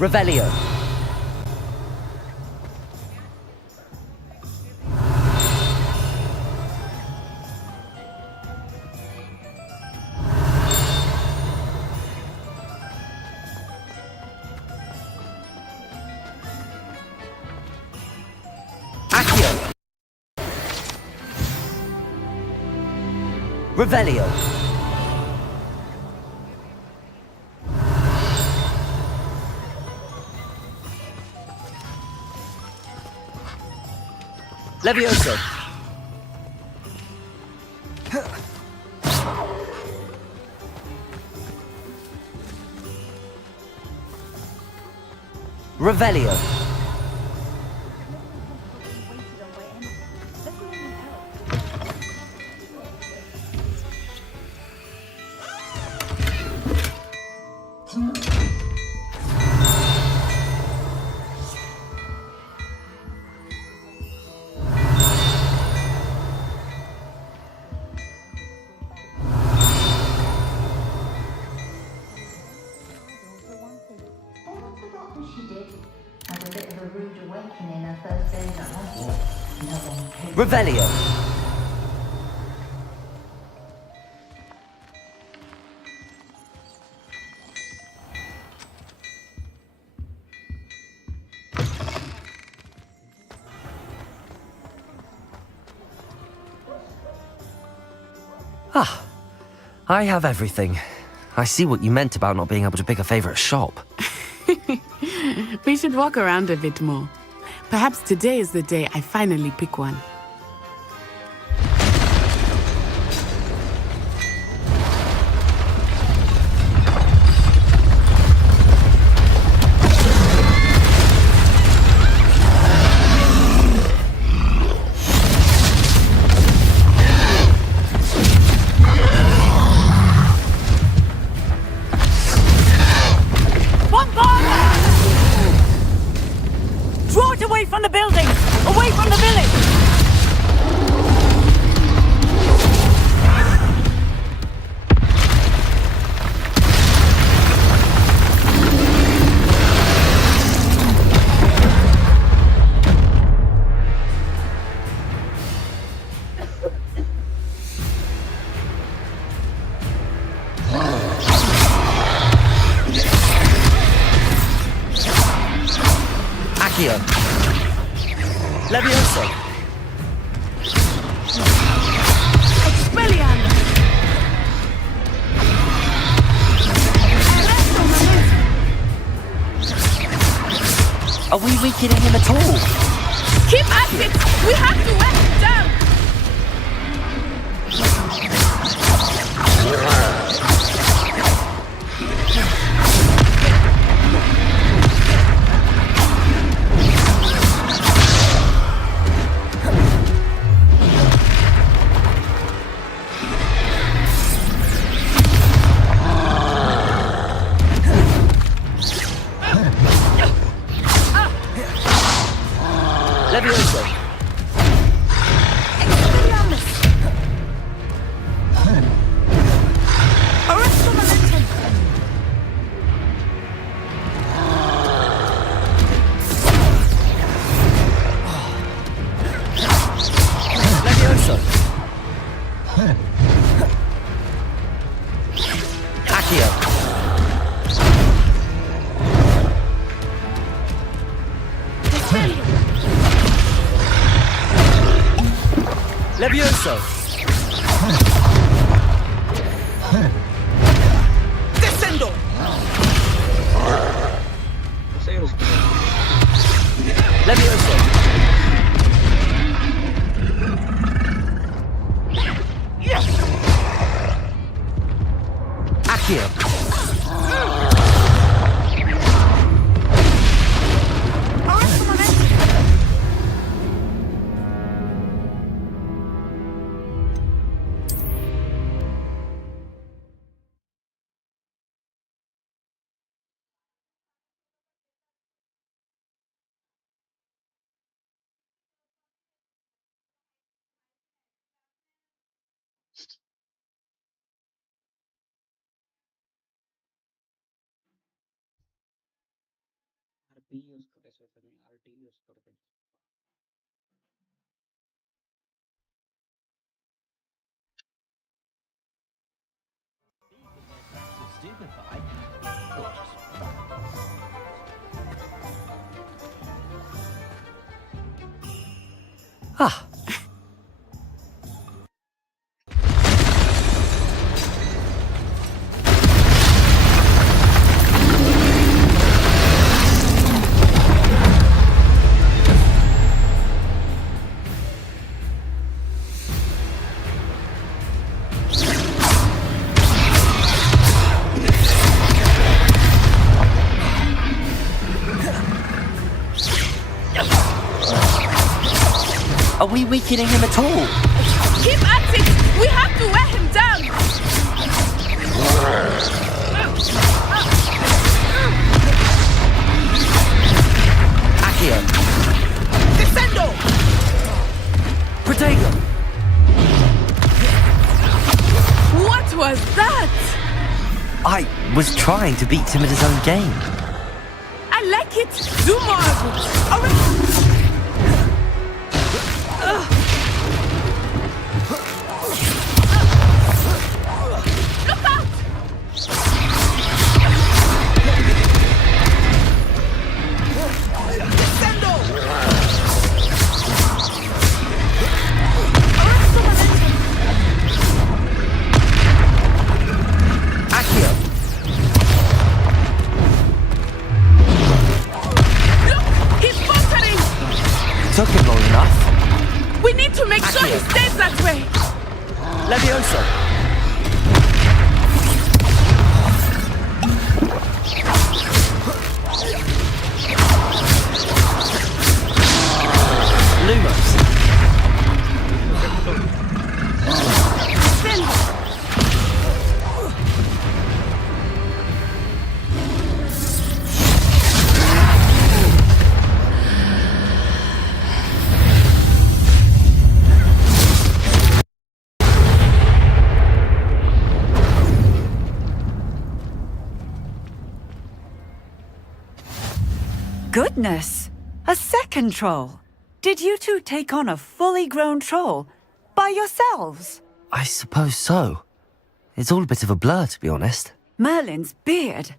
Revelio. Accio. Revelio. Levioso. Revelio. Revelio. Ah, I have everything. I see what you meant about not being able to pick a favorite shop. We should walk around a bit more. Perhaps today is the day I finally pick one. Draw it away from the building! Away from the village! Accio. Levioso. Expelliarmus! Are we weakening him at all? Keep at it! We have to wear him down! Levioso. Expelliarmus! Arresto momentum! Levioso. Accio. Levioso. Descendo. Levioso. Accio. Arresto momentum! Ah, are we weakening him at all? Keep at it! We have to wear him down! Accio! Descendo! Protego! What was that? I was trying to beat him at his own game. I like it! Do more of it! All right. Look out! Descendo! Accio! Look! He's faltering! Took him long enough. We need to make sure he stays that way! Levioso! Lumos! Goodness! A second troll! Did you two take on a fully grown troll? By yourselves? I suppose so. It's all a bit of a blur, to be honest. Merlin's beard.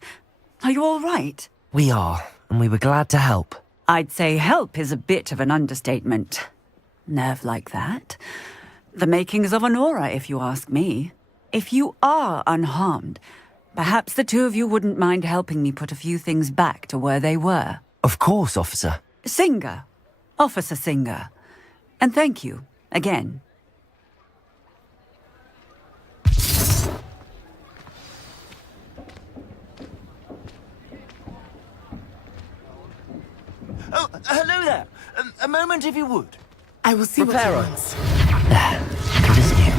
Are you all right? We are, and we were glad to help. I'd say help is a bit of an understatement. Nerve like that. The makings of an aura, if you ask me. If you are unharmed, perhaps the two of you wouldn't mind helping me put a few things back to where they were. Of course, officer. Singer. Officer Singer. And thank you, again. Oh, hello there. A moment, if you would. I will see what he Reparo. wants. There. Good as new.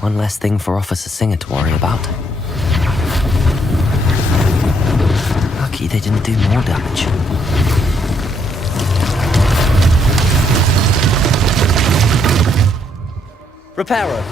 One less thing for Officer Singer to worry about. Lucky they didn't do more damage. Reparo.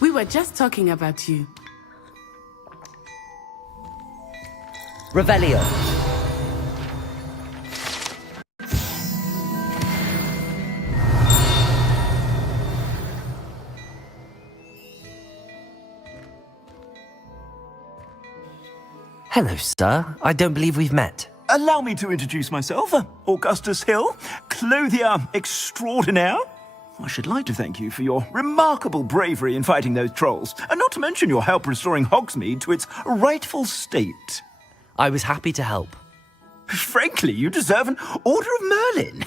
We were just talking about you. Revelio. Hello, sir. I don't believe we've met. Allow me to introduce myself, Augustus Hill, clothier extraordinaire. I should like to thank you for your remarkable bravery in fighting those trolls, and not to mention your help restoring Hogsmeade to its rightful state. I was happy to help. Frankly, you deserve an Order of Merlin.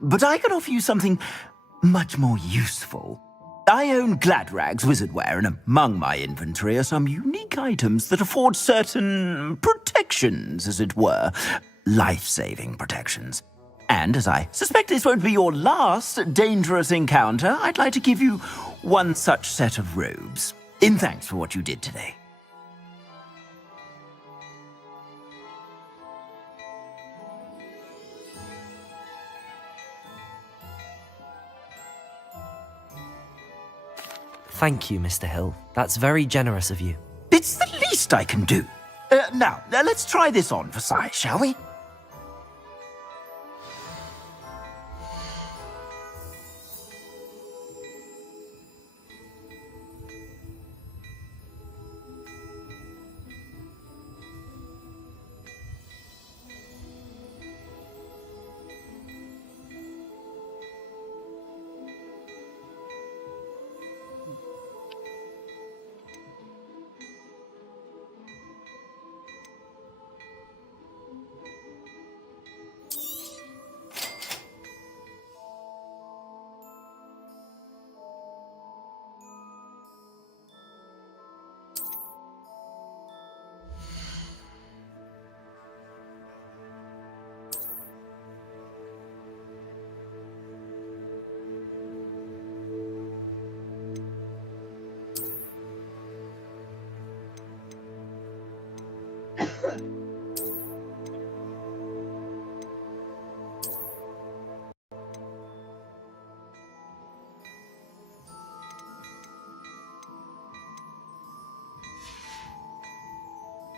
But I can offer you something much more useful. I own Gladrag's wizardware, and among my inventory are some unique items that afford certain protections, as it were. Life-saving protections. And as I suspect this won't be your last dangerous encounter, I'd like to give you one such set of robes, in thanks for what you did today. Thank you, Mr. Hill. That's very generous of you. It's the least I can do. Now, let's try this on for size, shall we?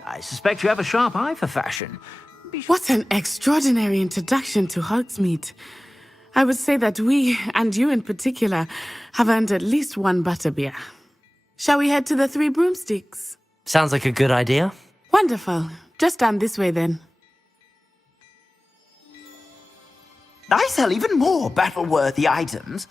I suspect you have a sharp eye for fashion. What an extraordinary introduction to Hogsmeade. I would say that we, and you in particular, have earned at least one butterbeer. Shall we head to the Three Broomsticks? Sounds like a good idea. Wonderful. Just down this way then. I sell even more battle-worthy items.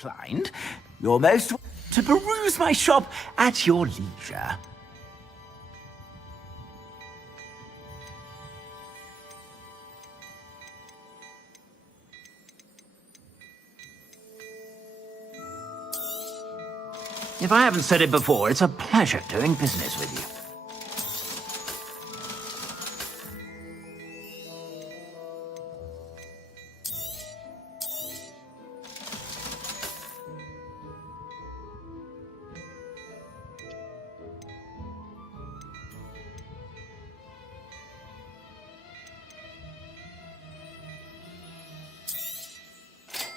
Inclined, you're most welcome to peruse my shop at your leisure. If I haven't said it before, it's a pleasure doing business with you.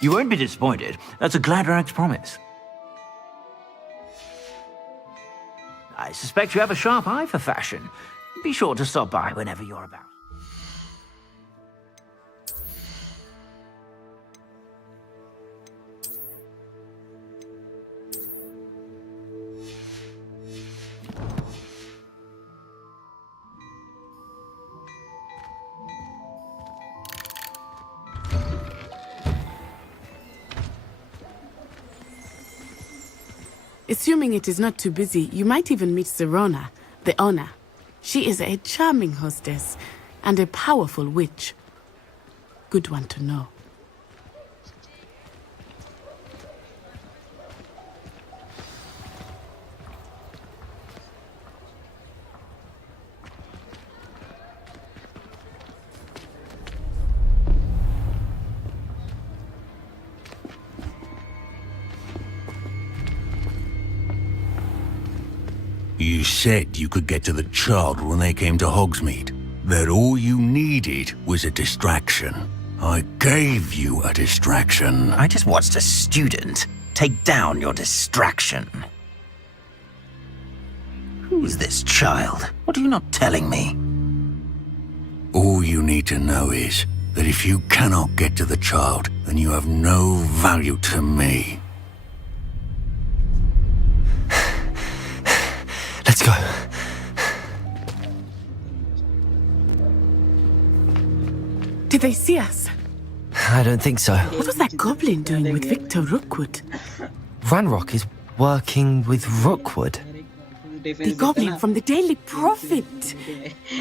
You won't be disappointed. That's a Gladrag's promise. I suspect you have a sharp eye for fashion. Be sure to stop by whenever you're about. Assuming it is not too busy, you might even meet Serona, the owner. She is a charming hostess and a powerful witch. Good one to know. You said you could get to the child when they came to Hogsmeade. That all you needed was a distraction. I gave you a distraction. I just watched a student take down your distraction. Who is this child? What are you not telling me? All you need to know is that if you cannot get to the child, then you have no value to me. Let's go. Did they see us? I don't think so. What was that goblin doing with Victor Rookwood? Ranrock is working with Rookwood. The goblin from the Daily Prophet.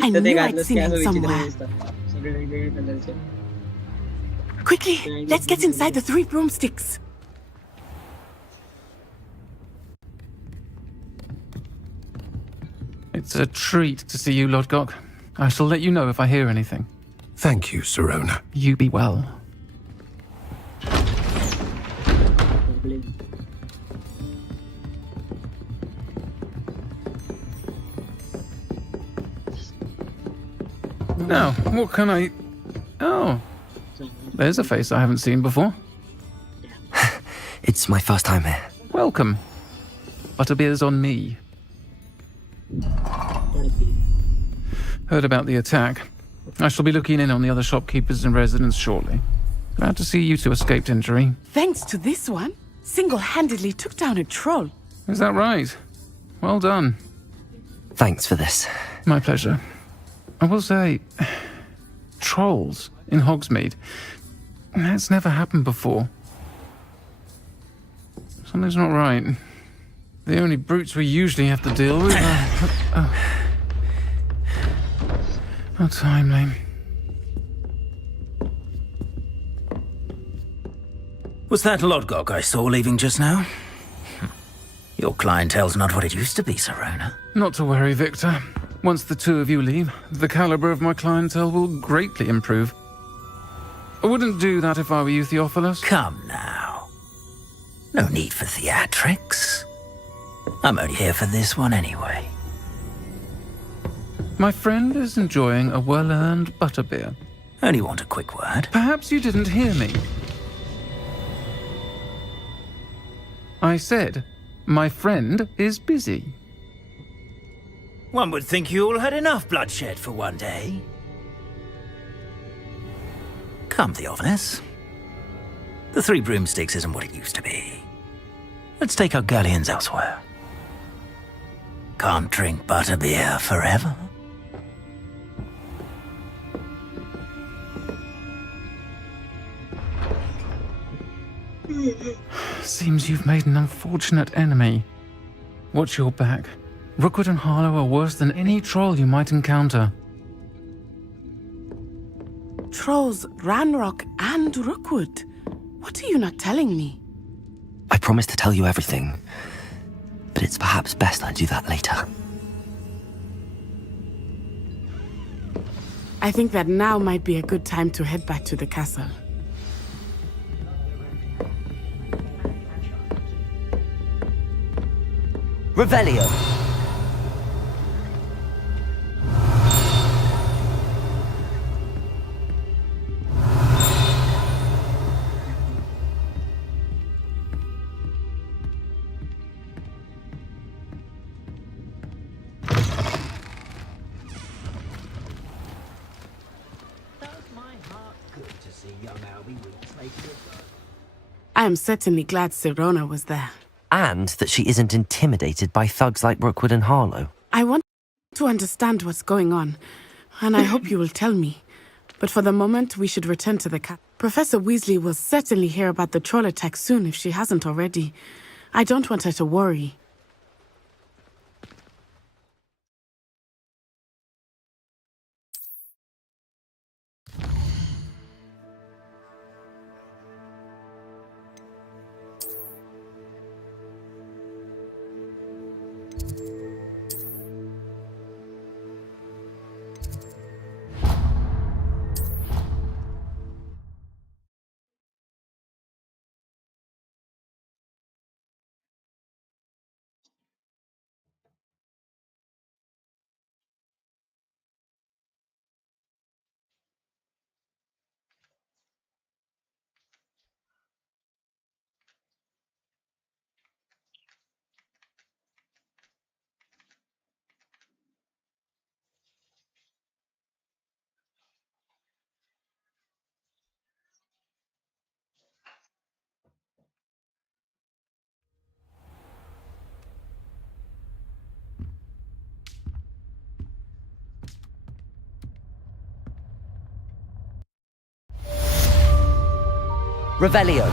I knew I'd seen him somewhere. Quickly, let's get inside the 3 broomsticks. It's a treat to see you, Lodgok. I shall let you know if I hear anything. Thank you, Sirona. You be well. Now, what can I... Oh, there's a face I haven't seen before. It's my first time here. Welcome. Butterbeer's on me. Heard about the attack. I shall be looking in on the other shopkeepers and residents shortly. Glad to see you two escaped injury. Thanks to this one, single-handedly took down a troll. Is that right? Well done. Thanks for this. My pleasure. I will say, trolls in Hogsmeade. That's never happened before. Something's not right. The only brutes we usually have to deal with are... How timely. Was that Lodgok I saw leaving just now? Your clientele's not what it used to be, Sirona. Not to worry, Victor. Once the two of you leave, the caliber of my clientele will greatly improve. I wouldn't do that if I were you, Theophilus. Come now. No need for theatrics. I'm only here for this one anyway. My friend is enjoying a well-earned butterbeer. Only want a quick word. Perhaps you didn't hear me. I said, my friend is busy. One would think you all had enough bloodshed for one day. Come, Theophilus. The 3 broomsticks isn't what it used to be. Let's take our galleons elsewhere. Can't drink butterbeer forever. Seems you've made an unfortunate enemy. Watch your back. Rookwood and Harlow are worse than any troll you might encounter. Trolls, Ranrock, and Rookwood. What are you not telling me? I promise to tell you everything, but it's perhaps best I do that later. I think that now might be a good time to head back to the castle. Revelio! I am certainly glad Sirona was there. And that she isn't intimidated by thugs like Rookwood and Harlow. I want to understand what's going on, and I hope you will tell me. But for the moment, we should return to the castle. Professor Weasley will certainly hear about the troll attack soon if she hasn't already. I don't want her to worry. Revelio.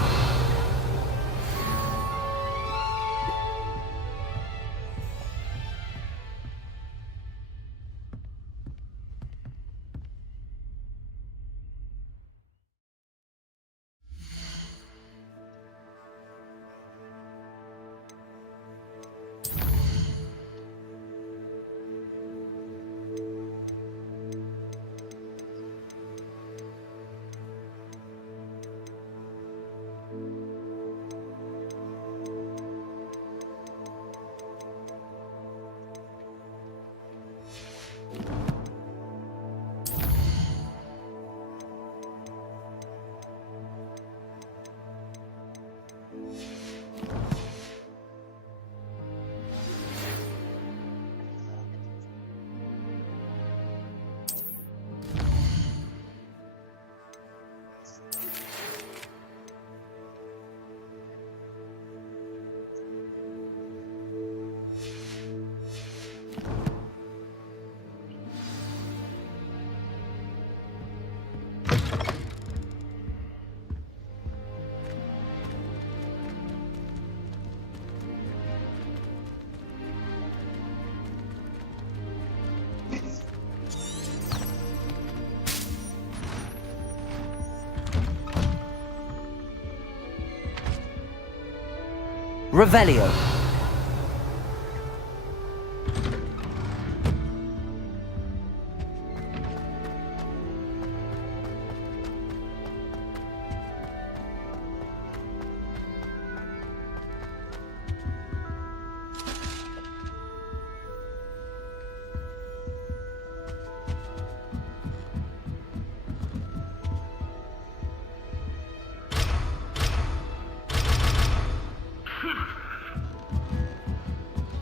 Revelio.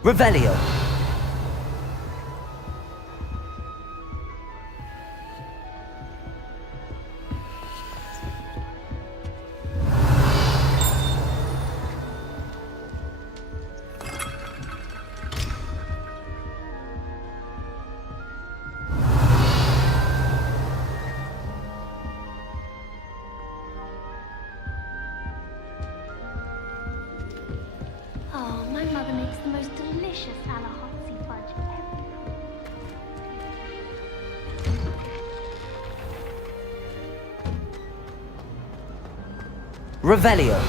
Revelio. Oh, my mother makes the most delicious Alahotzi fudge ever. Revelio.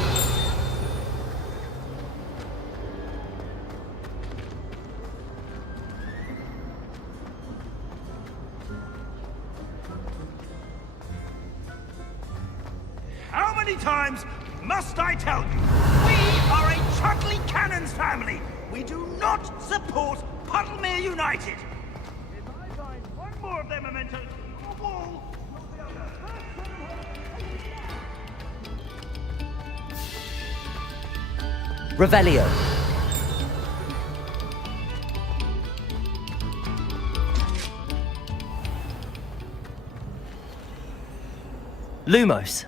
How many times must I tell you? We are a Chudley Cannons family. We do not support Puddlemere United. If I find one more of their mementos on your wall, you'll be able to hurt them. Revelio. Lumos.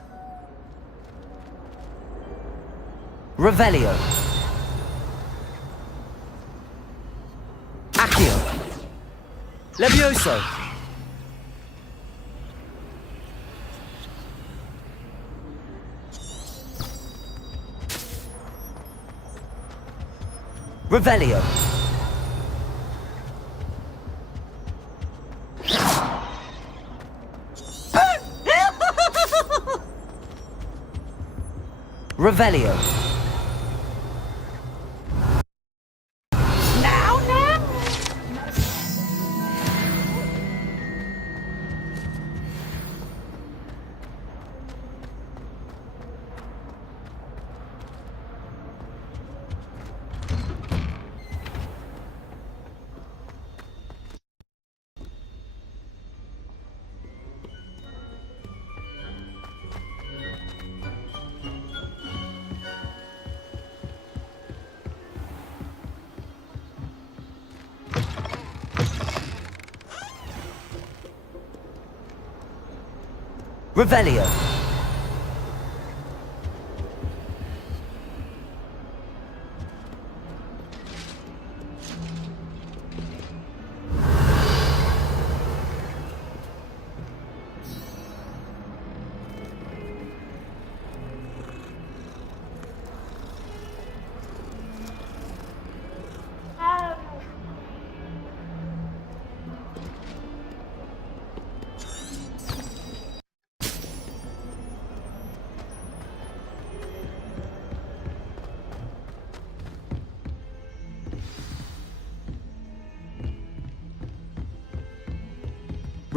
Revelio. Accio. Levioso. Revelio. Revelio. Revelio.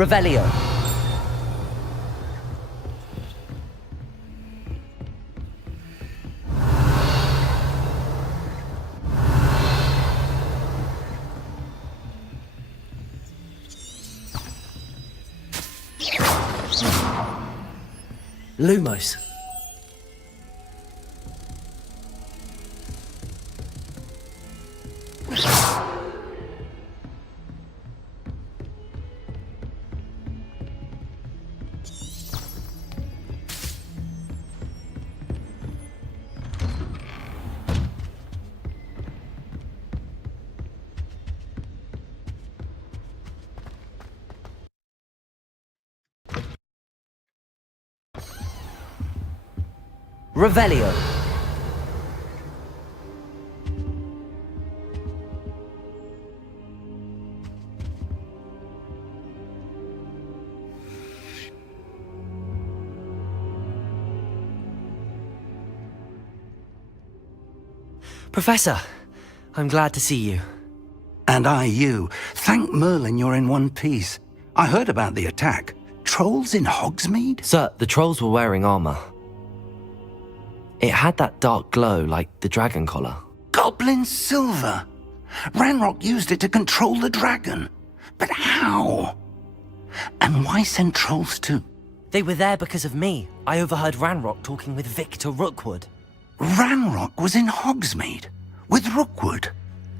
Revelio. Lumos. Revelio. Professor, I'm glad to see you. And I you. Thank Merlin you're in one piece. I heard about the attack. Trolls in Hogsmeade? Sir, the trolls were wearing armor. It had that dark glow like the dragon collar. Goblin silver! Ranrock used it to control the dragon. But how? And why send trolls too? They were there because of me. I overheard Ranrock talking with Victor Rookwood. Ranrock was in Hogsmeade? With Rookwood?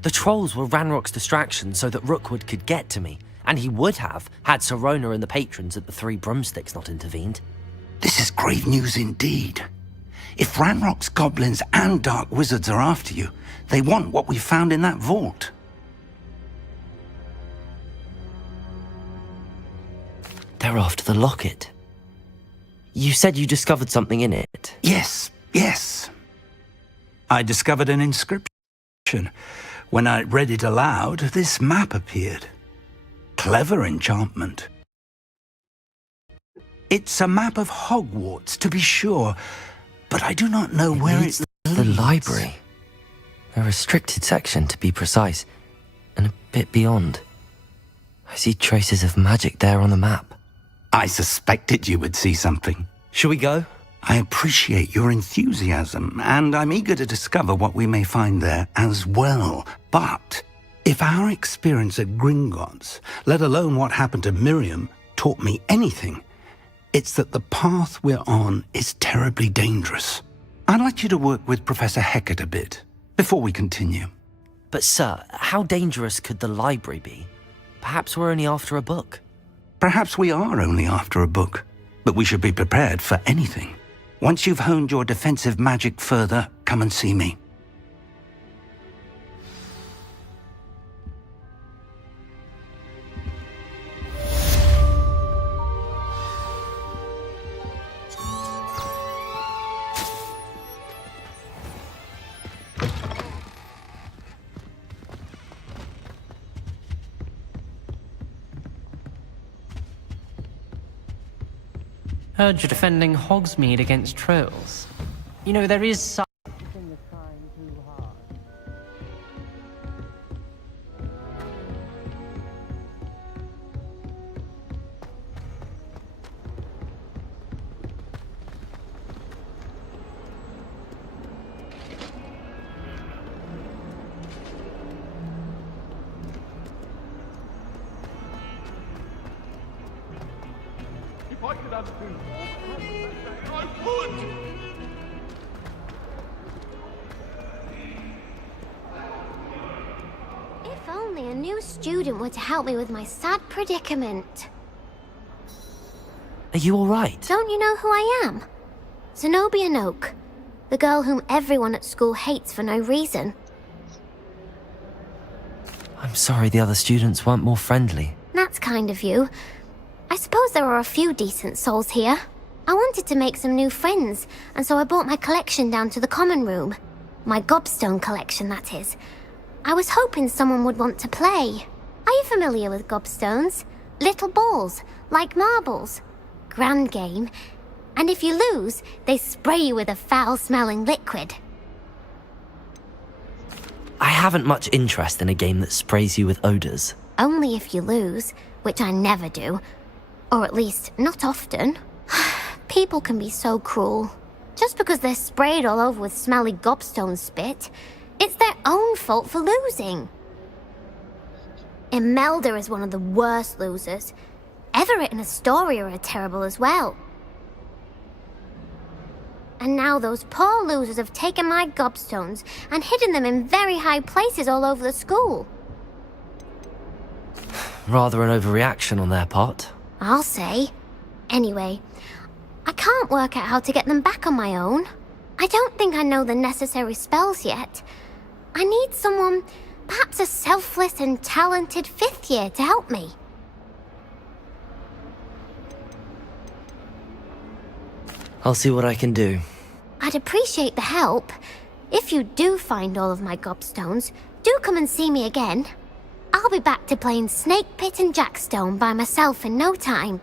The trolls were Ranrock's distraction so that Rookwood could get to me. And he would have, had Sirona and the patrons at the Three Broomsticks not intervened. This is grave news indeed. If Ranrock's goblins and dark wizards are after you, they want what we found in that vault. They're after the locket. You said you discovered something in it. Yes. I discovered an inscription. When I read it aloud, this map appeared. Clever enchantment. It's a map of Hogwarts, to be sure, but I do not know where it leads. The library. A restricted section, to be precise, and a bit beyond. I see traces of magic there on the map. I suspected you would see something. Shall we go? I appreciate your enthusiasm, and I'm eager to discover what we may find there as well. But if our experience at Gringotts, let alone what happened to Miriam, taught me anything, it's that the path we're on is terribly dangerous. I'd like you to work with Professor Hecat a bit before we continue. But sir, how dangerous could the library be? Perhaps we're only after a book. Perhaps we are only after a book, but we should be prepared for anything. Once you've honed your defensive magic further, come and see me. Heard you're defending Hogsmeade against trolls. You know, there is some... If I could undo all I would! If only a new student were to help me with my sad predicament. Are you all right? Don't you know who I am? Zenobia Noak, the girl whom everyone at school hates for no reason. I'm sorry the other students weren't more friendly. That's kind of you. I suppose there are a few decent souls here. I wanted to make some new friends, and so I brought my collection down to the common room. My gobstone collection, that is. I was hoping someone would want to play. Are you familiar with gobstones? Little balls, like marbles. Grand game. And if you lose, they spray you with a foul-smelling liquid. I haven't much interest in a game that sprays you with odors. Only if you lose, which I never do. Or at least, not often. People can be so cruel. Just because they're sprayed all over with smelly gobstone spit, it's their own fault for losing. Imelda is one of the worst losers. Everett and Astoria are terrible as well. And now those poor losers have taken my gobstones and hidden them in very high places all over the school. Rather an overreaction on their part. I'll say. Anyway, I can't work out how to get them back on my own. I don't think I know the necessary spells yet. I need someone, perhaps a selfless and talented 5th year to help me. I'll see what I can do. I'd appreciate the help. If you do find all of my gobstones, do come and see me again. I'll be back to playing Snake Pit and Jackstone by myself in no time.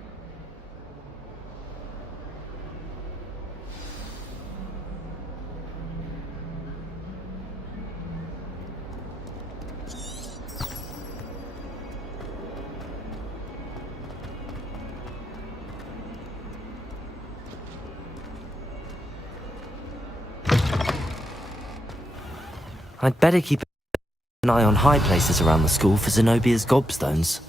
I'd better keep an eye on high places around the school for Zenobia's gobstones.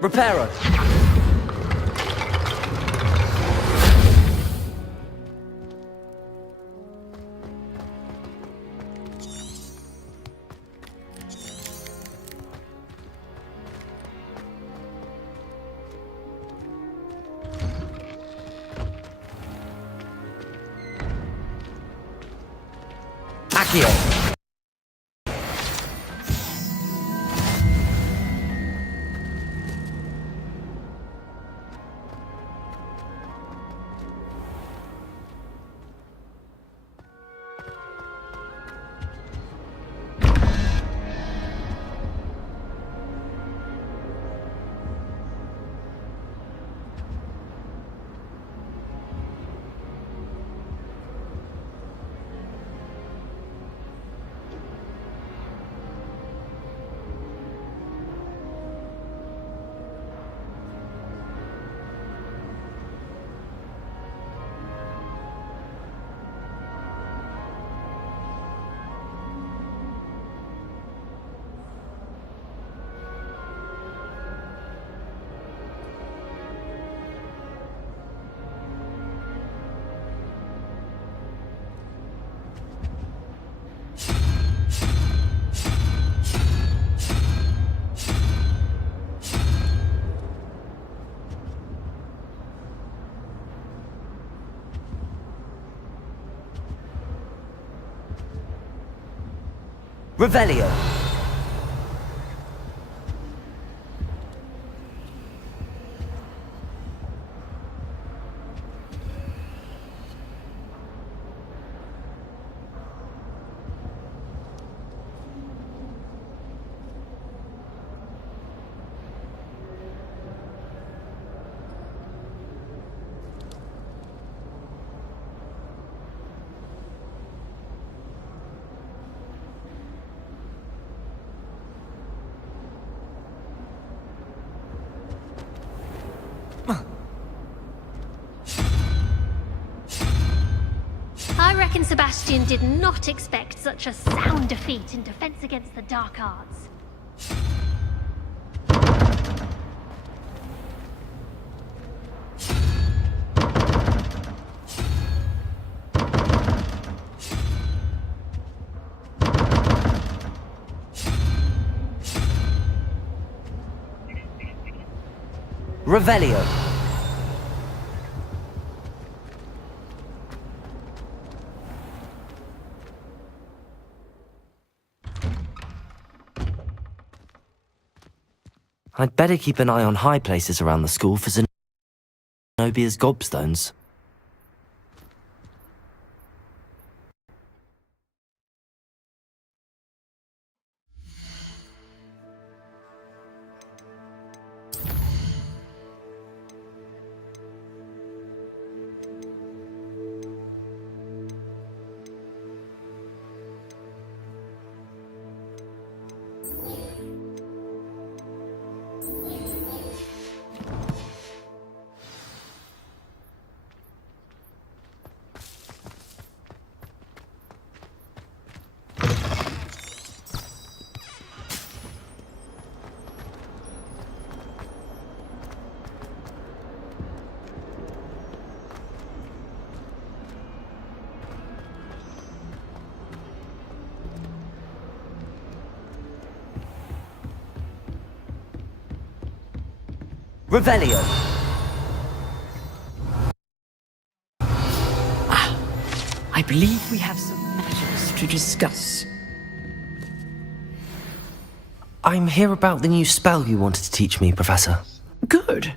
Reparo! Accio! Revelio! I reckon Sebastian did not expect such a sound defeat in defense against the dark arts. Revelio! I'd better keep an eye on high places around the school for Zenobia's gobstones. Revelio. I believe we have some matters to discuss. I'm here about the new spell you wanted to teach me, Professor. Good.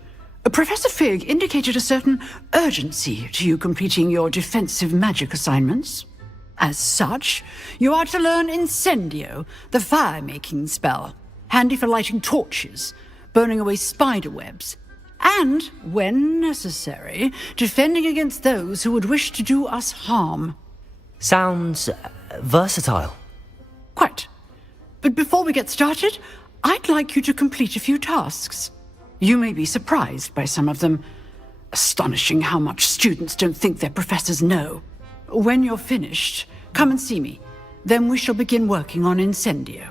Professor Fig indicated a certain urgency to you completing your defensive magic assignments. As such, you are to learn Incendio, the fire-making spell, handy for lighting torches, burning away spider webs, and, when necessary, defending against those who would wish to do us harm. Sounds versatile. Quite. But before we get started, I'd like you to complete a few tasks. You may be surprised by some of them. Astonishing how much students don't think their professors know. When you're finished, come and see me. Then we shall begin working on Incendio.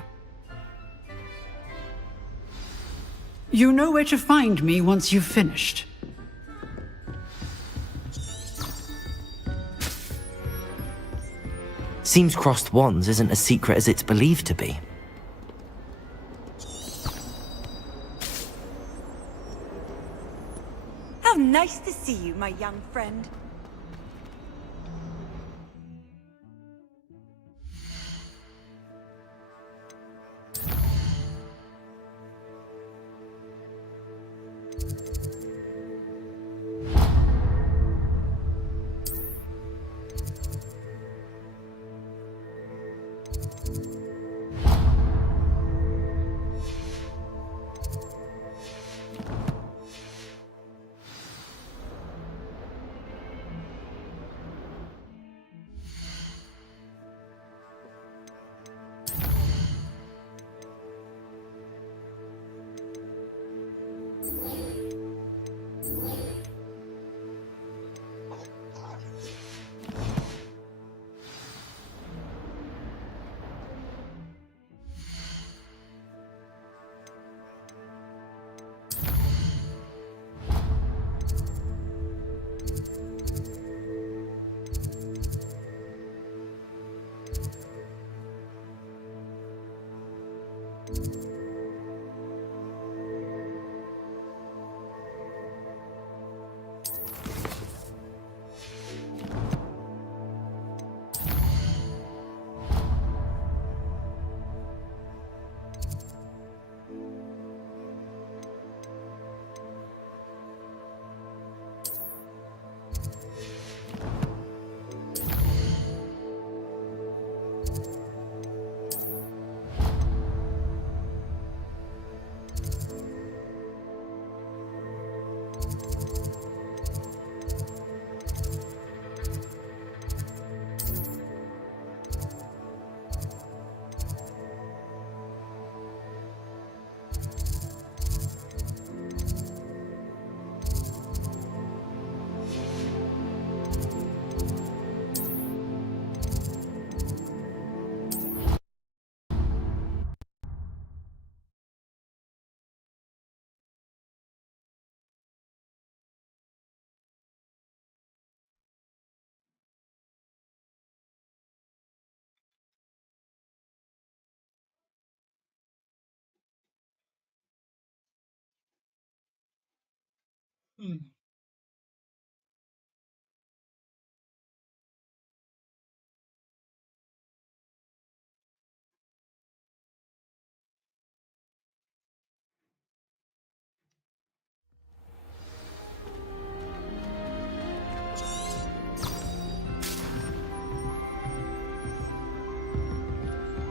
You know where to find me once you've finished. Seems crossed wands isn't as secret as it's believed to be. How nice to see you, my young friend.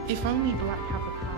If only Black had the power.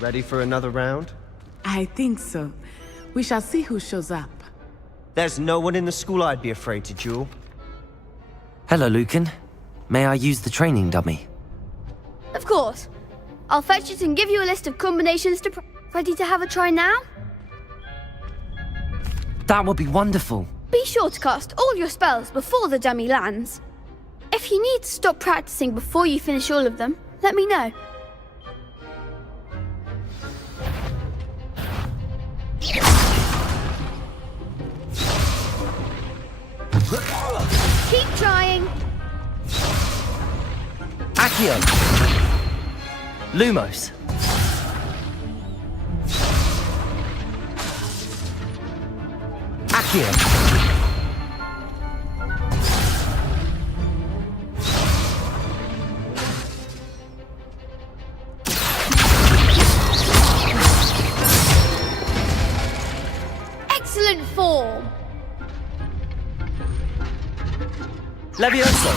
Ready for another round? I think so. We shall see who shows up. There's no one in the school I'd be afraid to duel. Hello, Lucan. May I use the training dummy? Of course. I'll fetch it and give you a list of combinations to ready to have a try now? That would be wonderful. Be sure to cast all your spells before the dummy lands. If you need to stop practicing before you finish all of them, let me know. Keep trying. Accio! Lumos! Accio! Excellent form. Levioso!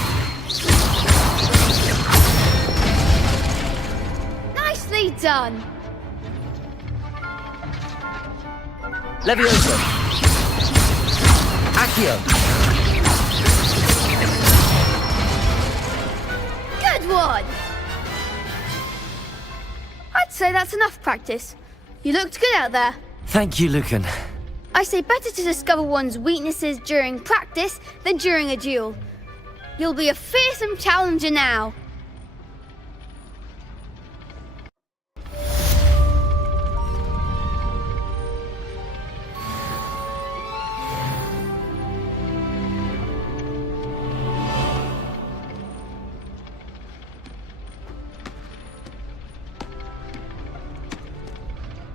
Nicely done. Levioso! Accio! Good one. I'd say that's enough practice. You looked good out there. Thank you, Lucan. I say better to discover one's weaknesses during practice than during a duel. You'll be a fearsome challenger now.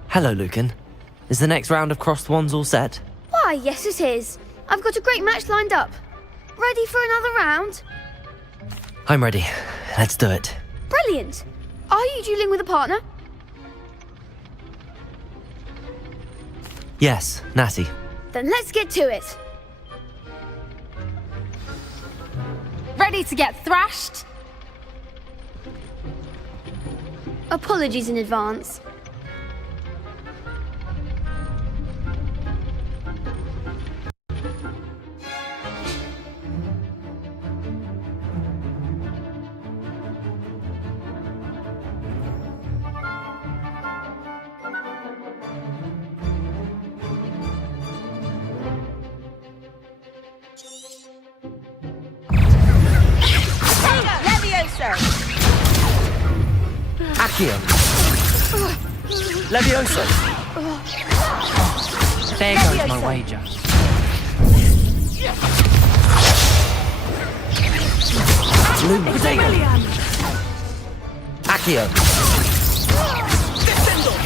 Hello, Lucan. Is the next round of crossed wands all set? Why, yes it is. I've got a great match lined up. Ready for another round? I'm ready. Let's do it. Brilliant. Are you dueling with a partner? Yes, Natty. Then let's get to it. Ready to get thrashed? Apologies in advance. Accio! Levioso! There goes my wager. Lumos! Accio!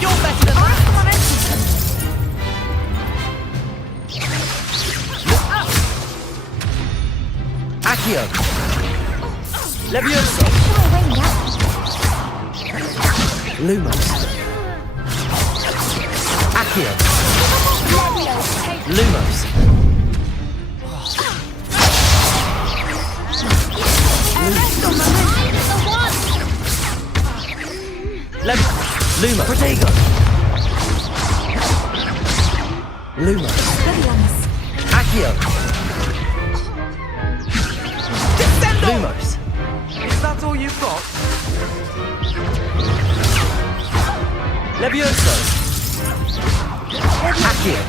You're better than that! Accio! Levioso! Lumos! Accio! Lumos! Luma! Protego! Lumos! Accio! Lumos! Is that all you've got? Levioso! Accio!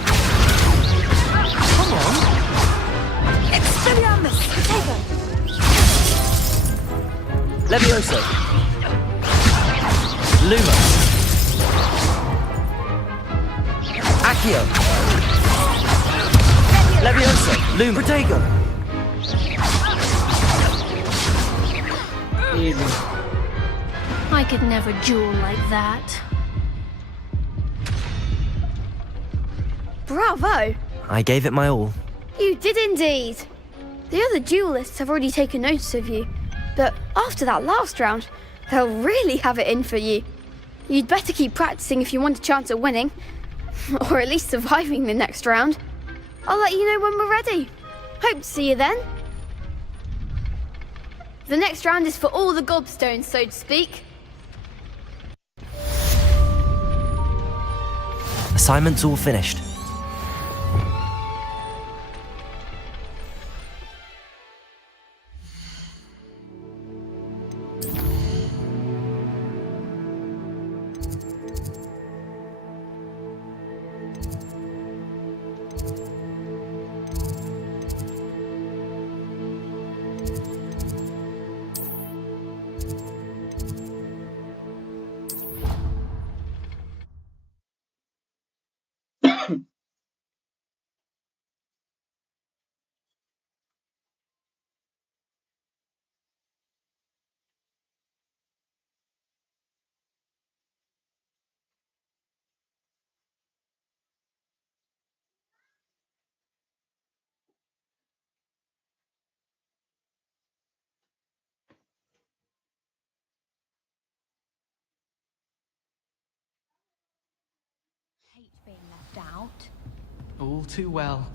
Come on! Expelliarmus! Potato! Levioso! Lumos! Accio! Levioso! Luma! Protego! I could never duel like that. Bravo! I gave it my all. You did indeed. The other duelists have already taken notice of you, but after that last round, they'll really have it in for you. You'd better keep practicing if you want a chance at winning, or at least surviving the next round. I'll let you know when we're ready. Hope to see you then. The next round is for all the gobstones, so to speak. Assignment's all finished. Hate being left out. All too well.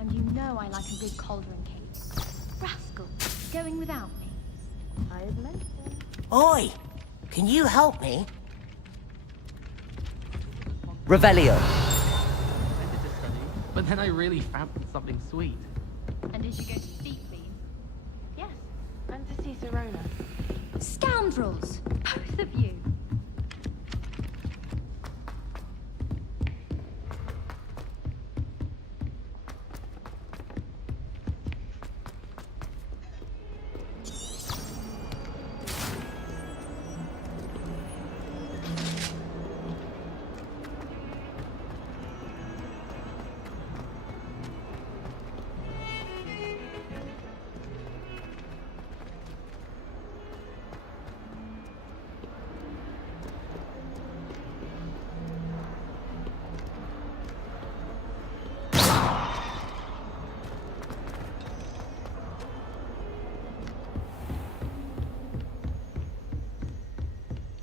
And you know I like a good cauldron cake. Rascal, going without me. I have meant to. Oi! Can you help me? Revelio. But then I really fancied something sweet. And did you go to sleep, please? Yes. And to see Serona. Scoundrels! Both of you.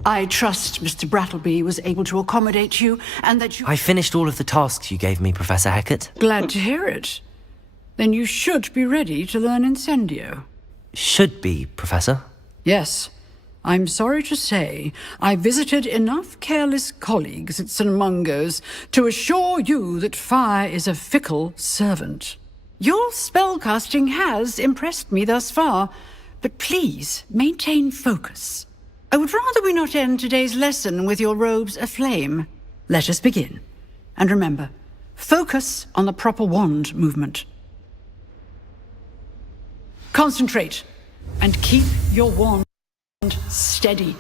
I trust Mr. Brattleby was able to accommodate you, and that you... I finished all of the tasks you gave me, Professor Hecat. Glad to hear it. Then you should be ready to learn Incendio. Should be, Professor. Yes. I'm sorry to say, I visited enough careless colleagues at St. Mungo's to assure you that fire is a fickle servant. Your spellcasting has impressed me thus far, but please maintain focus. I would rather we not end today's lesson with your robes aflame. Let us begin. And remember, focus on the proper wand movement. Concentrate, and keep your wand steady.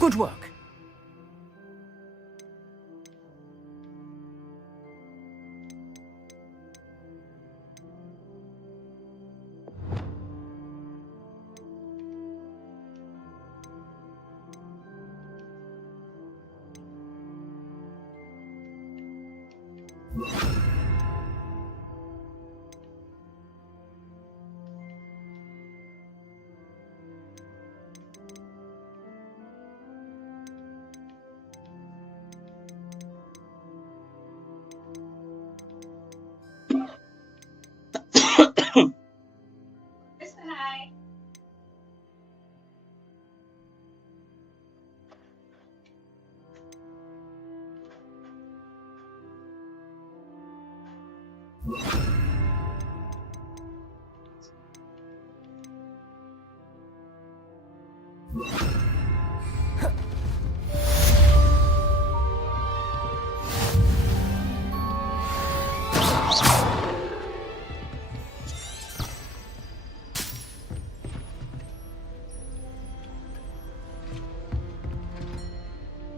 Good work.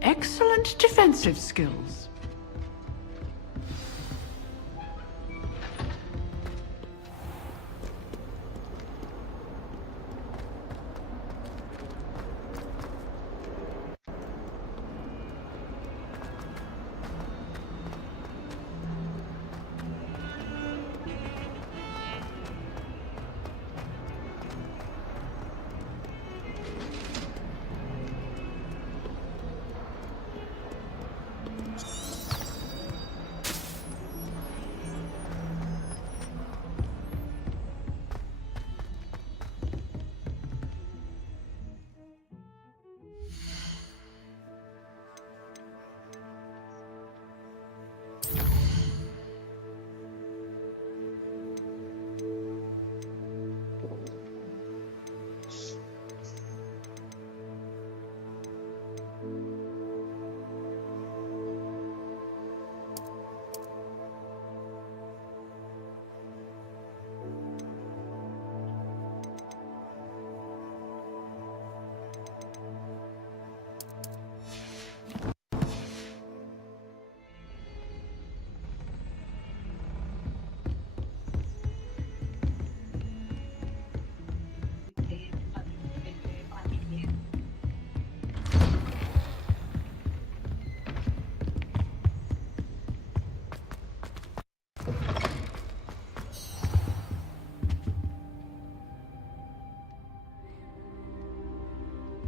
Excellent defensive skills.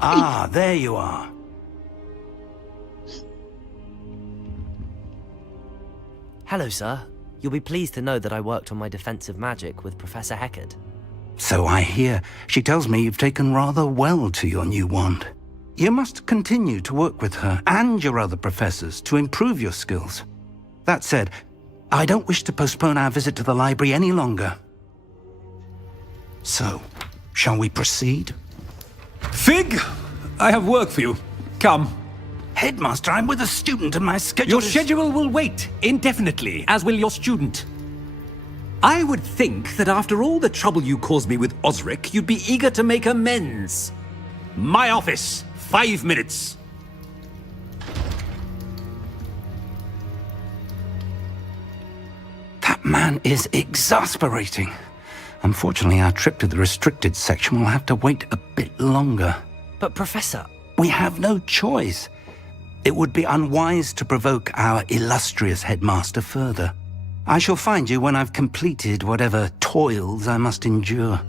Ah, there you are. Hello, sir. You'll be pleased to know that I worked on my defensive magic with Professor Heckard. So I hear. She tells me you've taken rather well to your new wand. You must continue to work with her and your other professors to improve your skills. That said, I don't wish to postpone our visit to the library any longer. So, shall we proceed? Fig, I have work for you. Come. Headmaster, I'm with a student and my schedule Your schedule will wait indefinitely, as will your student. I would think that after all the trouble you caused me with Osric, you'd be eager to make amends. My office, 5 minutes. That man is exasperating. Unfortunately, our trip to the restricted section will have to wait a bit longer. But Professor... We have no choice. It would be unwise to provoke our illustrious headmaster further. I shall find you when I've completed whatever toils I must endure.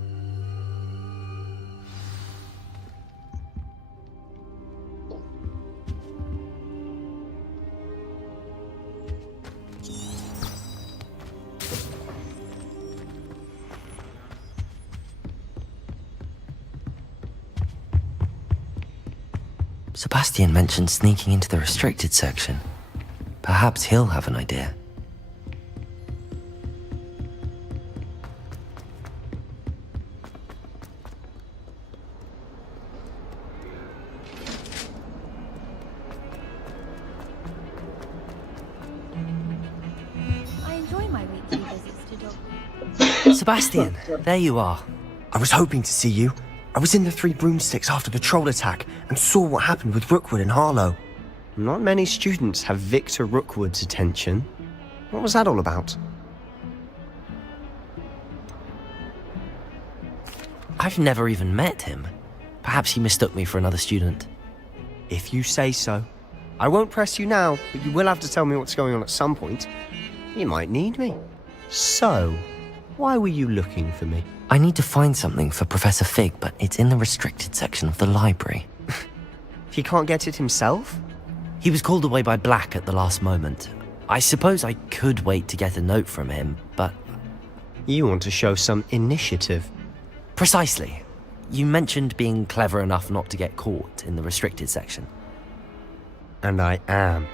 Sebastian mentioned sneaking into the restricted section. Perhaps he'll have an idea. I enjoy my weekly visits to Dog. Sebastian, there you are. I was hoping to see you. I was in the Three Broomsticks after the troll attack and saw what happened with Rookwood and Harlow. Not many students have Victor Rookwood's attention. What was that all about? I've never even met him. Perhaps he mistook me for another student. If you say so. I won't press you now, but you will have to tell me what's going on at some point. You might need me. So, why were you looking for me? I need to find something for Professor Fig, but it's in the restricted section of the library. He can't get it himself? He was called away by Black at the last moment. I suppose I could wait to get a note from him, but... You want to show some initiative. Precisely. You mentioned being clever enough not to get caught in the restricted section. And I am.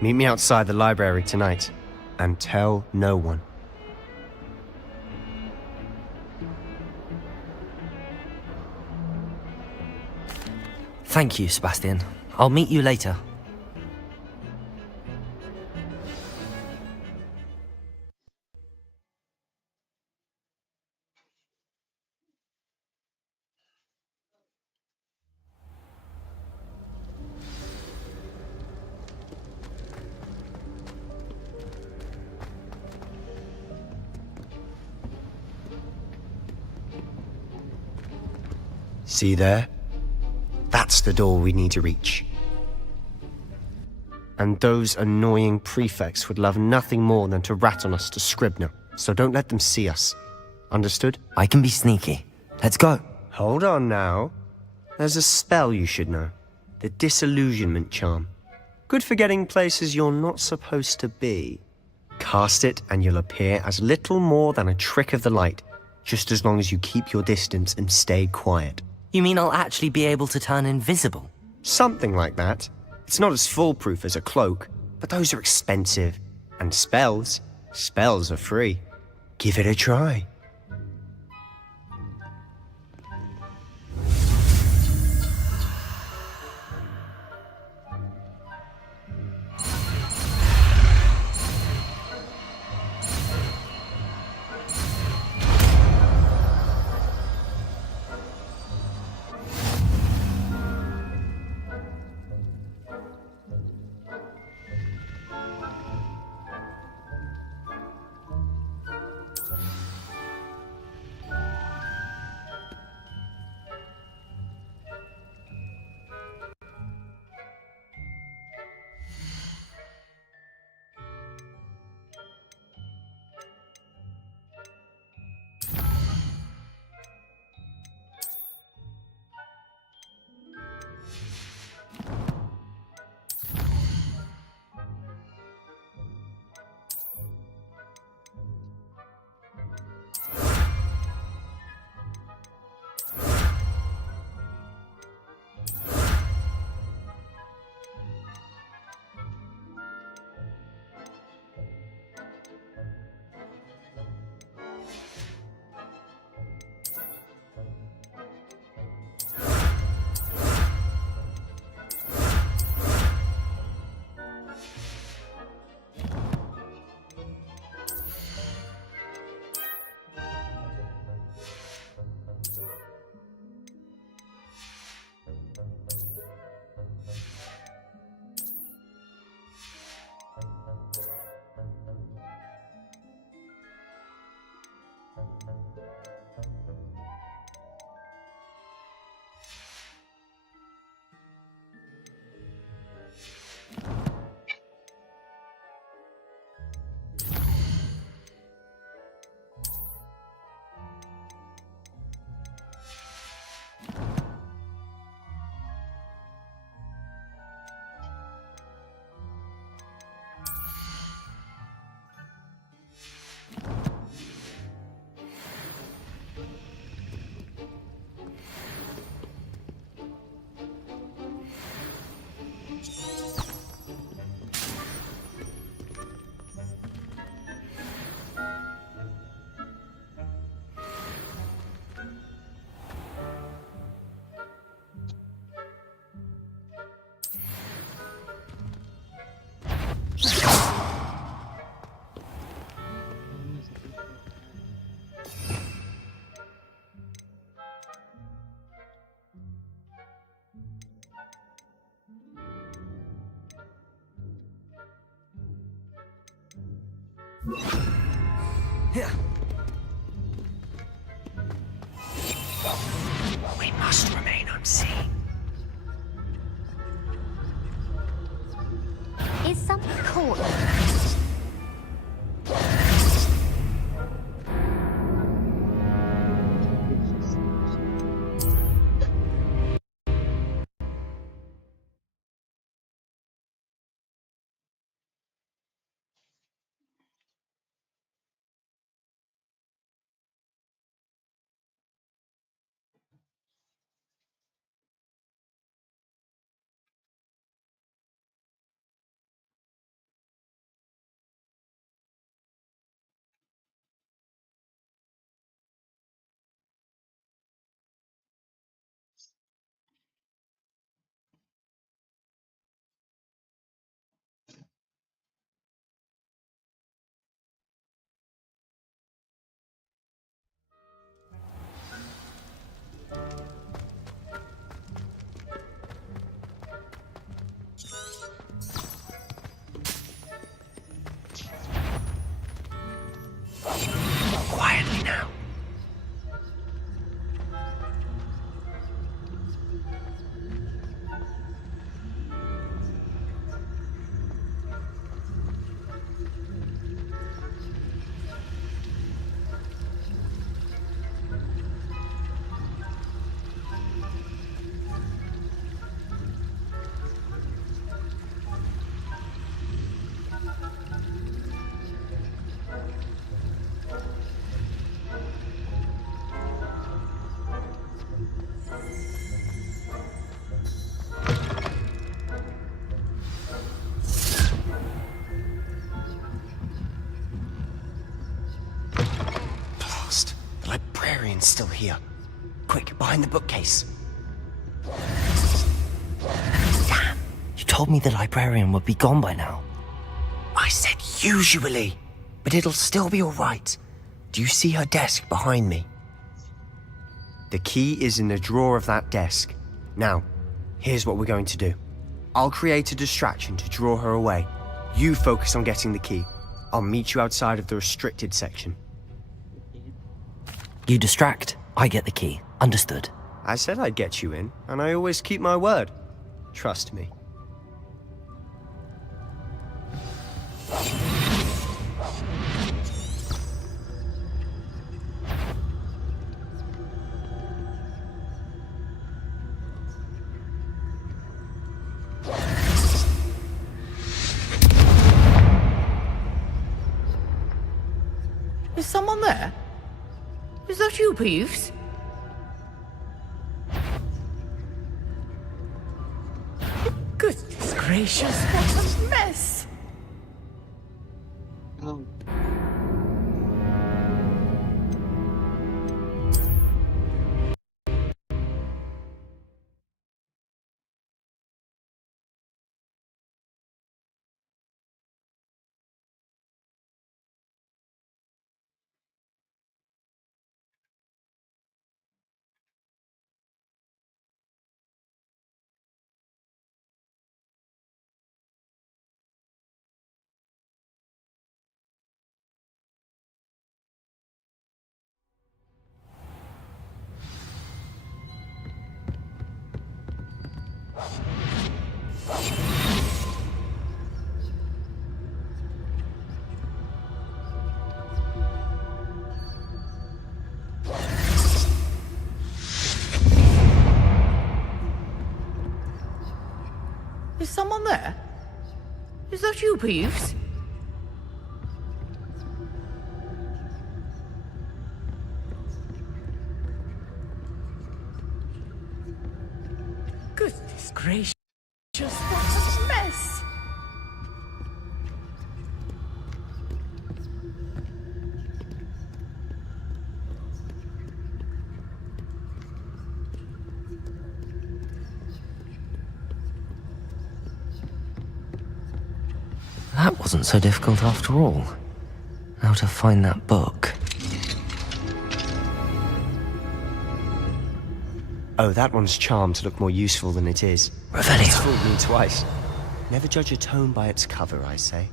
Meet me outside the library tonight, and tell no one. Thank you, Sebastian. I'll meet you later. See there? That's the door we need to reach. And those annoying prefects would love nothing more than to rat on us to Scribner, so don't let them see us. Understood? I can be sneaky. Let's go. Hold on now. There's a spell you should know. The Disillusionment Charm. Good for getting places you're not supposed to be. Cast it and you'll appear as little more than a trick of the light, just as long as you keep your distance and stay quiet. You mean I'll actually be able to turn invisible? Something like that. It's not as foolproof as a cloak, but those are expensive. And spells are free. Give it a try. We must remain unseen. Is someone calling? Quietly now. Blast. The librarian's still here. Quick, behind the bookcase. Damn, you told me the librarian would be gone by now. I said usually, but it'll still be all right. Do you see her desk behind me? The key is in the drawer of that desk. Now, here's what we're going to do. I'll create a distraction to draw her away. You focus on getting the key. I'll meet you outside of the restricted section. You distract, I get the key. Understood. I said I'd get you in, and I always keep my word. Trust me. Is someone there? Is that you, Peeves? Goodness gracious, what a mess! Is someone there? Is that you, Peeves? Goodness gracious, what a mess! That wasn't so difficult after all. Now to find that book. Oh, that one's charmed to look more useful than it is. Revelio. It's fooled me twice. Never judge a tome by its cover, I say.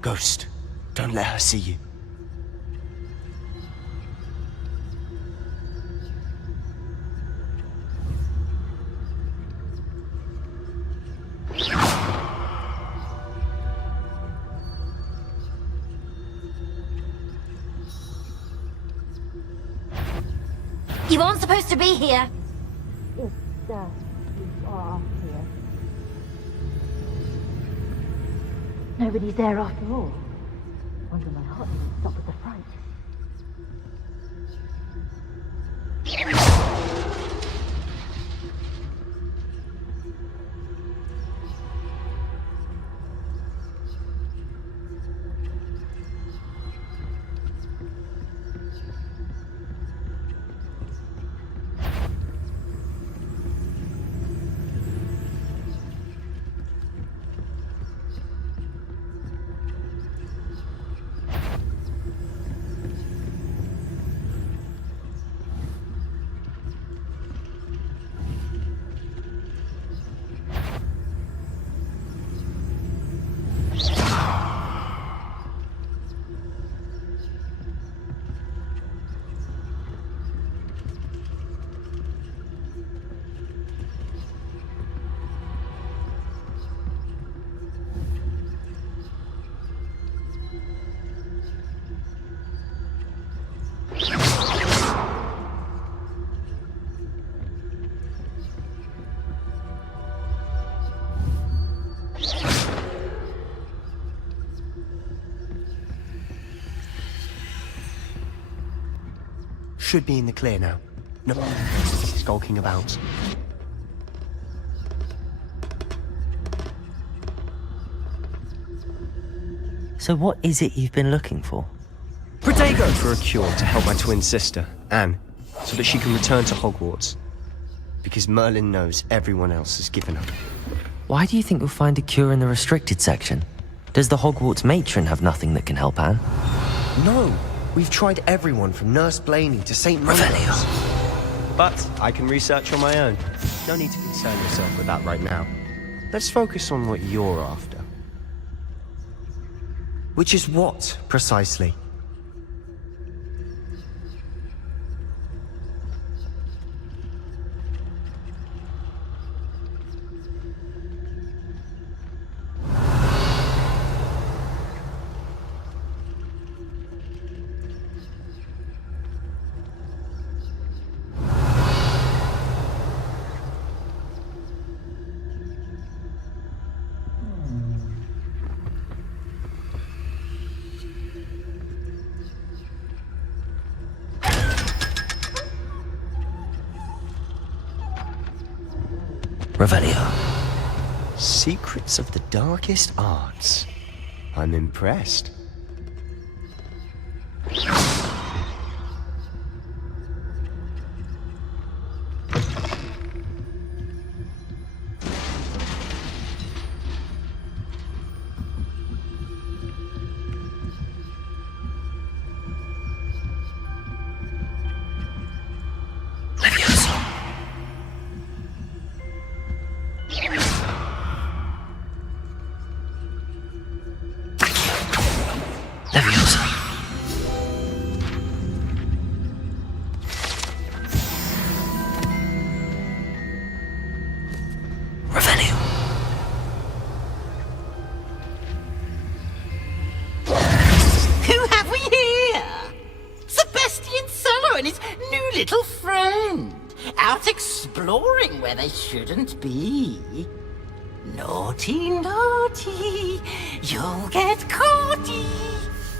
Ghost, don't let her see you. You aren't supposed to be here. You are here. Nobody's there after all. Wonder my heart didn't stop at the front. Should be in the clear now. No one skulking about. So what is it you've been looking for? Protego! For a cure to help my twin sister, Anne, so that she can return to Hogwarts. Because Merlin knows everyone else has given up. Why do you think you'll find a cure in the restricted section? Does the Hogwarts matron have nothing that can help Anne? No! We've tried everyone from Nurse Blaney to St. Mungo's. But I can research on my own. No need to concern yourself with that right now. Let's focus on what you're after. Which is what, precisely? Revelio. Secrets of the darkest arts. I'm impressed. Exploring where they shouldn't be. Naughty, naughty, you'll get caughty.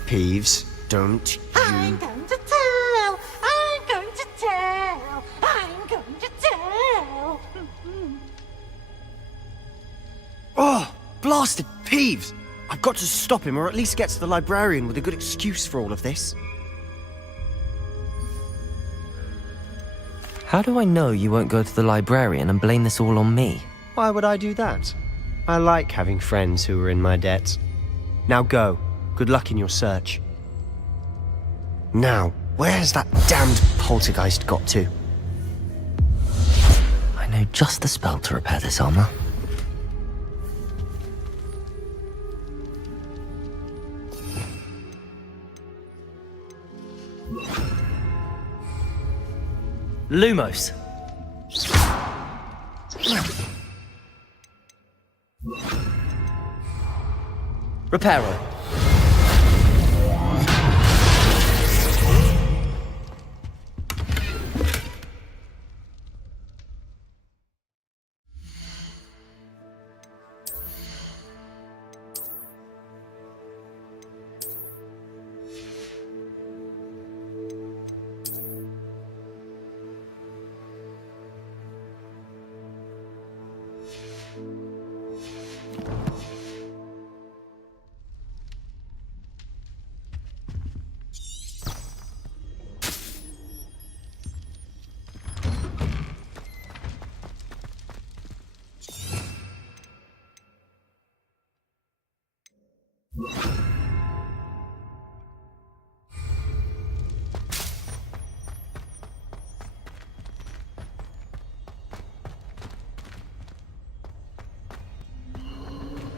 Peeves, don't you... I'm going to tell, I'm going to tell, I'm going to tell. Oh, blasted Peeves! I've got to stop him, or at least get to the librarian with a good excuse for all of this. How do I know you won't go to the librarian and blame this all on me? Why would I do that? I like having friends who are in my debt. Now go. Good luck in your search. Now, where's that damned poltergeist got to? I know just the spell to repair this armor. Lumos. Reparo.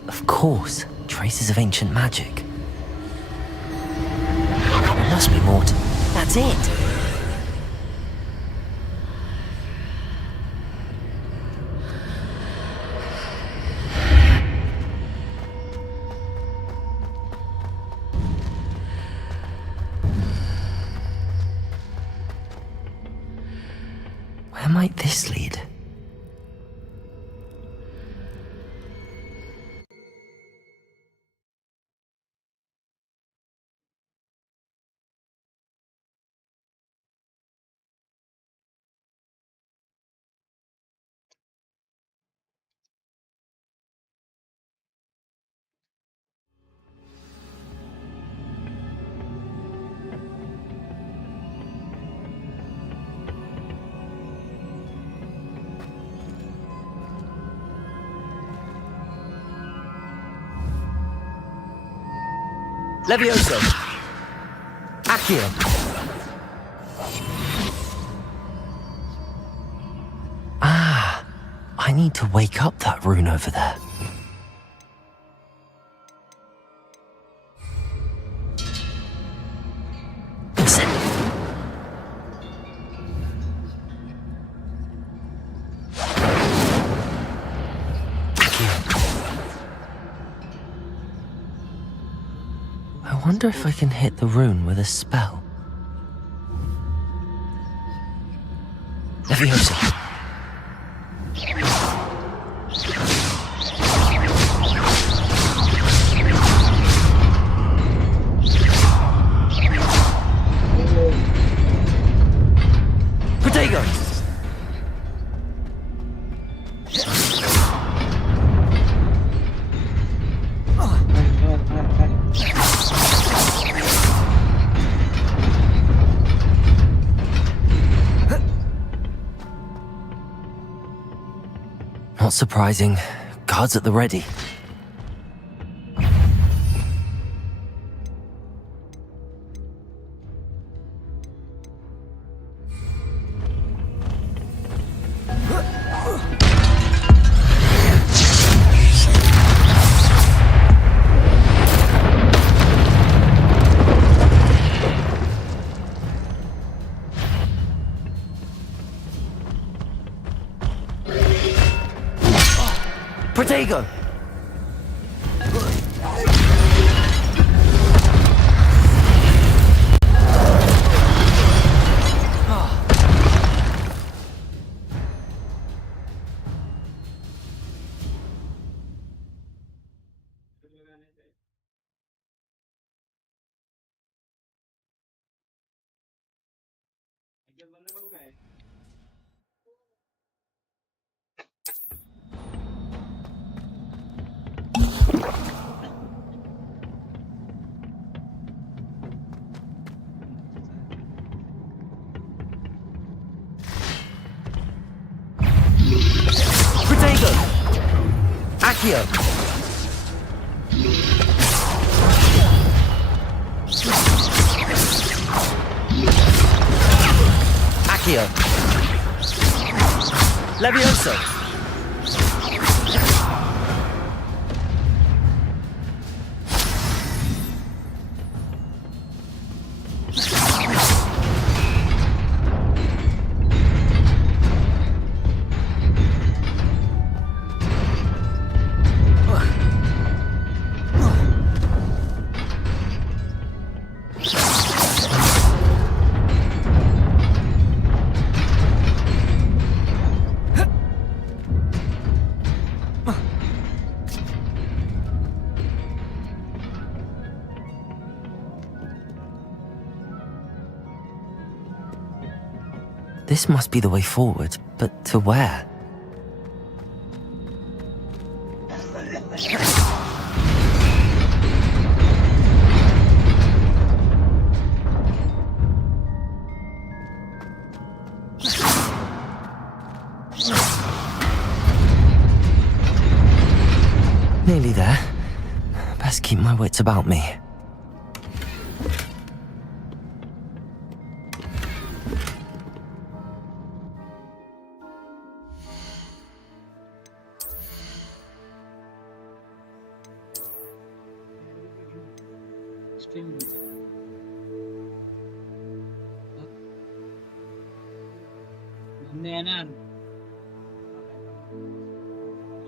Of course, traces of ancient magic. There must be more to... That's it! Where might this lead? Levioso. Accio. Ah, I need to wake up that rune over there. I wonder if I can hit the rune with a spell. Leviosa. Protego. Not surprising. Guards at the ready. Protego! Protego! Accio! Accio! Levioso! This must be the way forward, but to where? Nearly there. Best keep my wits about me. येणार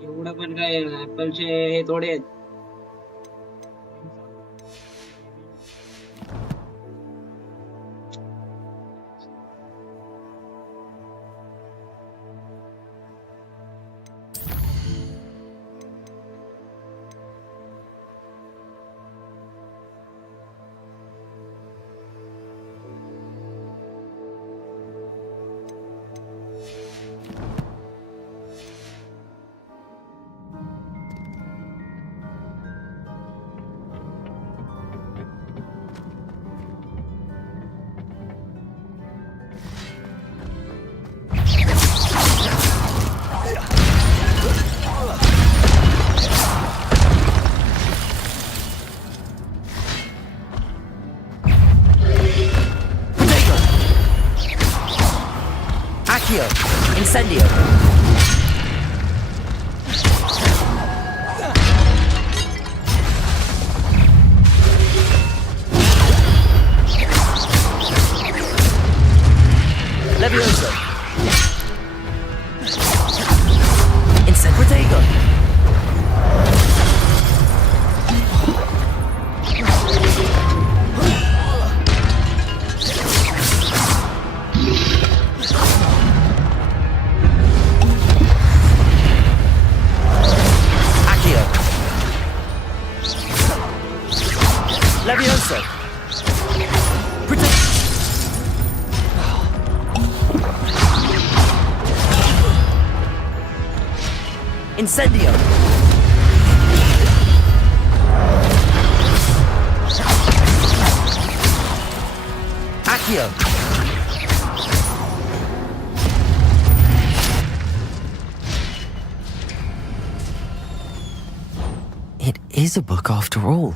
एवढं पण काय ऍपलचे हे थोडे आहेत. Incendio! Levioso! Incendio! Levioso! Protect! Incendio! Accio! It is a book after all.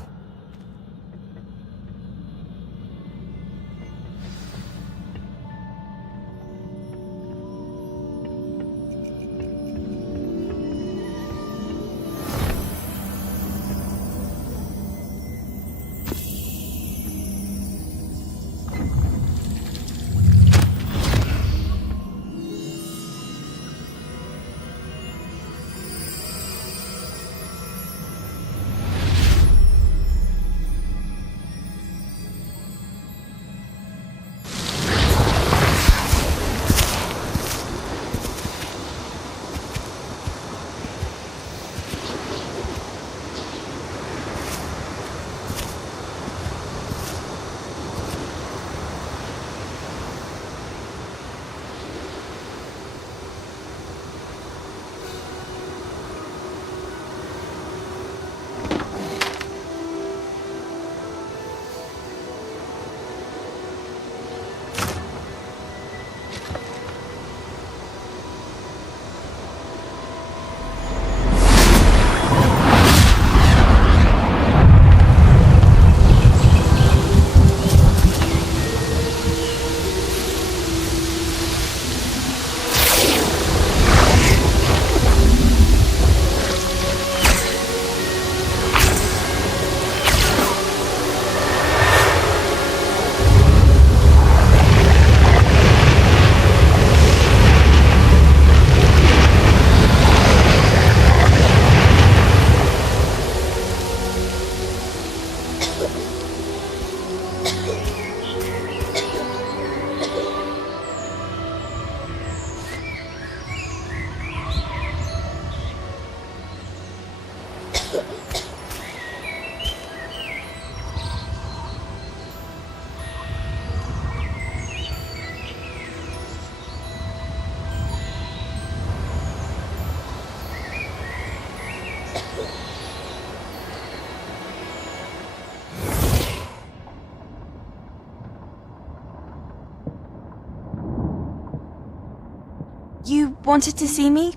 You wanted to see me?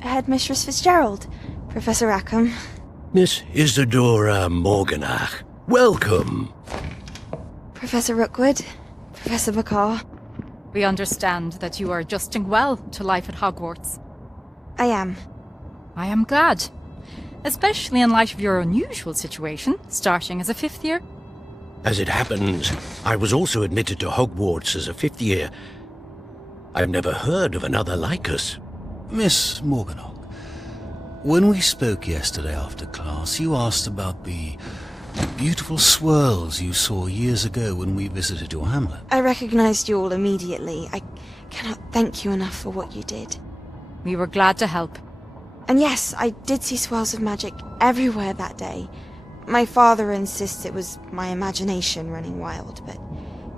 Headmistress Fitzgerald? Professor Rackham? Miss Isadora Morganach, welcome. Professor Rookwood? Professor Bakar? We understand that you are adjusting well to life at Hogwarts. I am. I am glad. Especially in light of your unusual situation, starting as a 5th year. As it happens, I was also admitted to Hogwarts as a 5th year. I've never heard of another like us. Miss Morganach, when we spoke yesterday after class, you asked about the beautiful swirls you saw years ago when we visited your hamlet. I recognized you all immediately. I cannot thank you enough for what you did. We were glad to help. And yes, I did see swirls of magic everywhere that day. My father insists it was my imagination running wild, but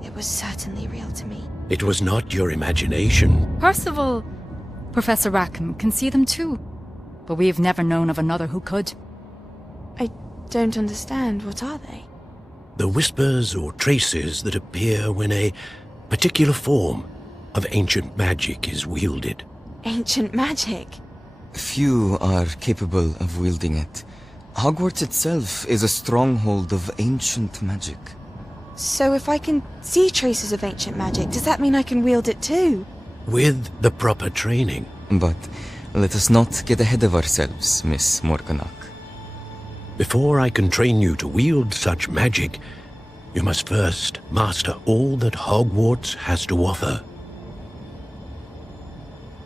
it was certainly real to me. It was not your imagination. Percival, Professor Rackham can see them too. But we have never known of another who could. I don't understand. What are they? The whispers or traces that appear when a particular form of ancient magic is wielded. Ancient magic? Few are capable of wielding it. Hogwarts itself is a stronghold of ancient magic. So if I can see traces of ancient magic, does that mean I can wield it too? With the proper training. But let us not get ahead of ourselves, Miss Morganach. Before I can train you to wield such magic, you must first master all that Hogwarts has to offer.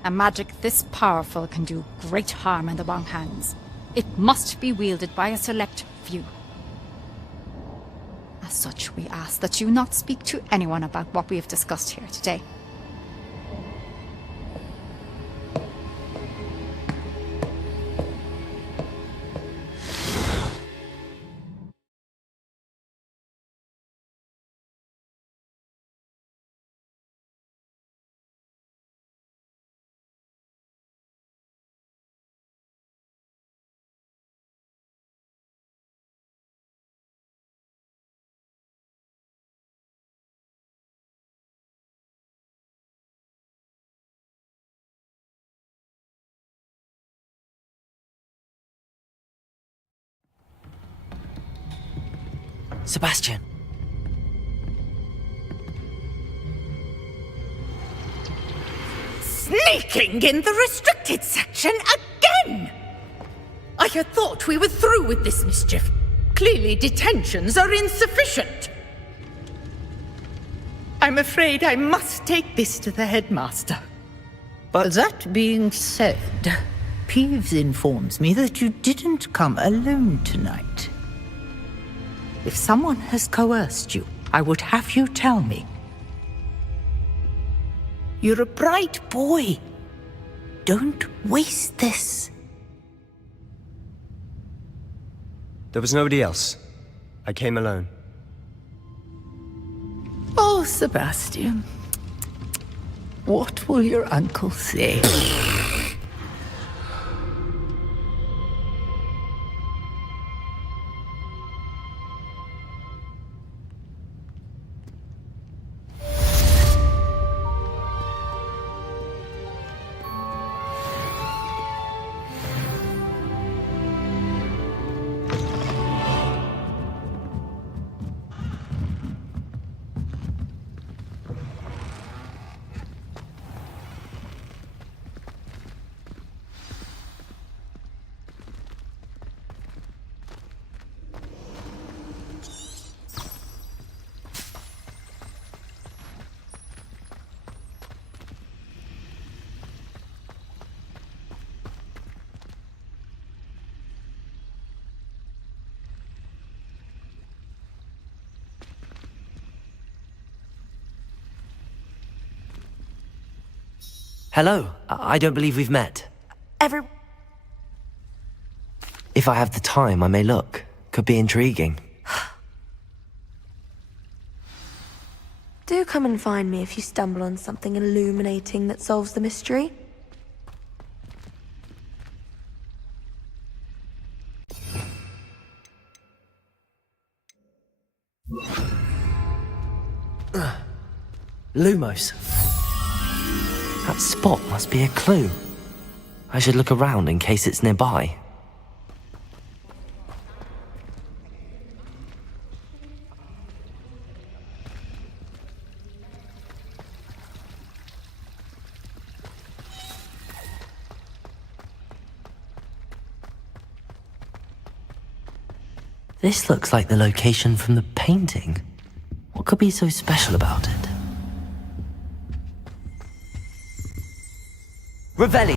A magic this powerful can do great harm in the wrong hands. It must be wielded by a select few. As such, we ask that you not speak to anyone about what we have discussed here today. Sebastian. Sneaking in the restricted section again! I had thought we were through with this mischief. Clearly detentions are insufficient. I'm afraid I must take this to the headmaster. But that being said, Peeves informs me that you didn't come alone tonight. If someone has coerced you, I would have you tell me. You're a bright boy. Don't waste this. There was nobody else. I came alone. Oh, Sebastian. What will your uncle say? Hello, I don't believe we've met. If I have the time, I may look. Could be intriguing. Do come and find me if you stumble on something illuminating that solves the mystery. Lumos. That spot must be a clue. I should look around in case it's nearby. This looks like the location from the painting. What could be so special about it? Revelio.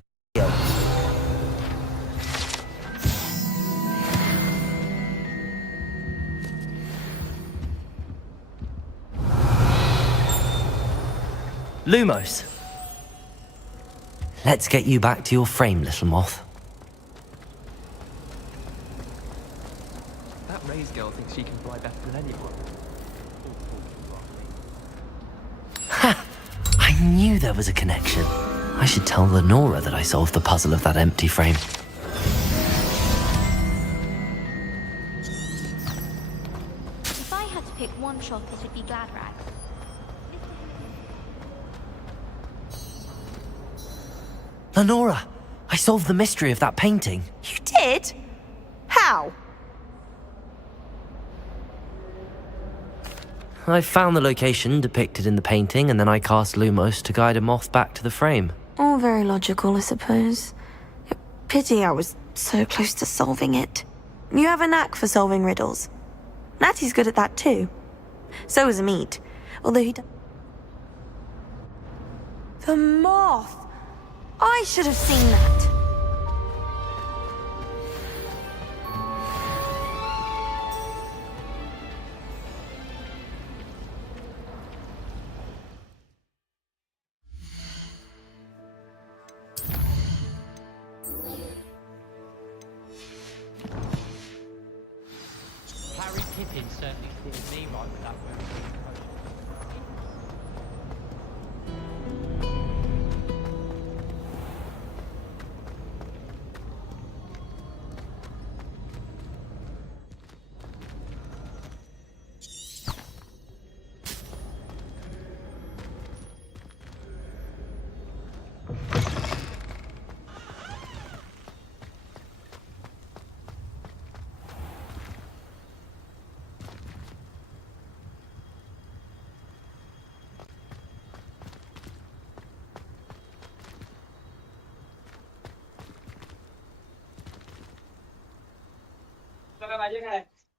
Lumos. Let's get you back to your frame, little moth. That Ray's girl thinks she can fly better than anyone. Ha! I knew there was a connection. I should tell Lenora that I solved the puzzle of that empty frame. If I had to pick one shop, it'd be Glad Rags. Lenora! I solved the mystery of that painting. You did? How? I found the location depicted in the painting, and then I cast Lumos to guide a moth back to the frame. All very logical, I suppose. Pity I was so close to solving it. You have a knack for solving riddles. Natty's good at that too. So is Amit, although he does. The moth! I should have seen that. Harry Pippin certainly steered me right with that word.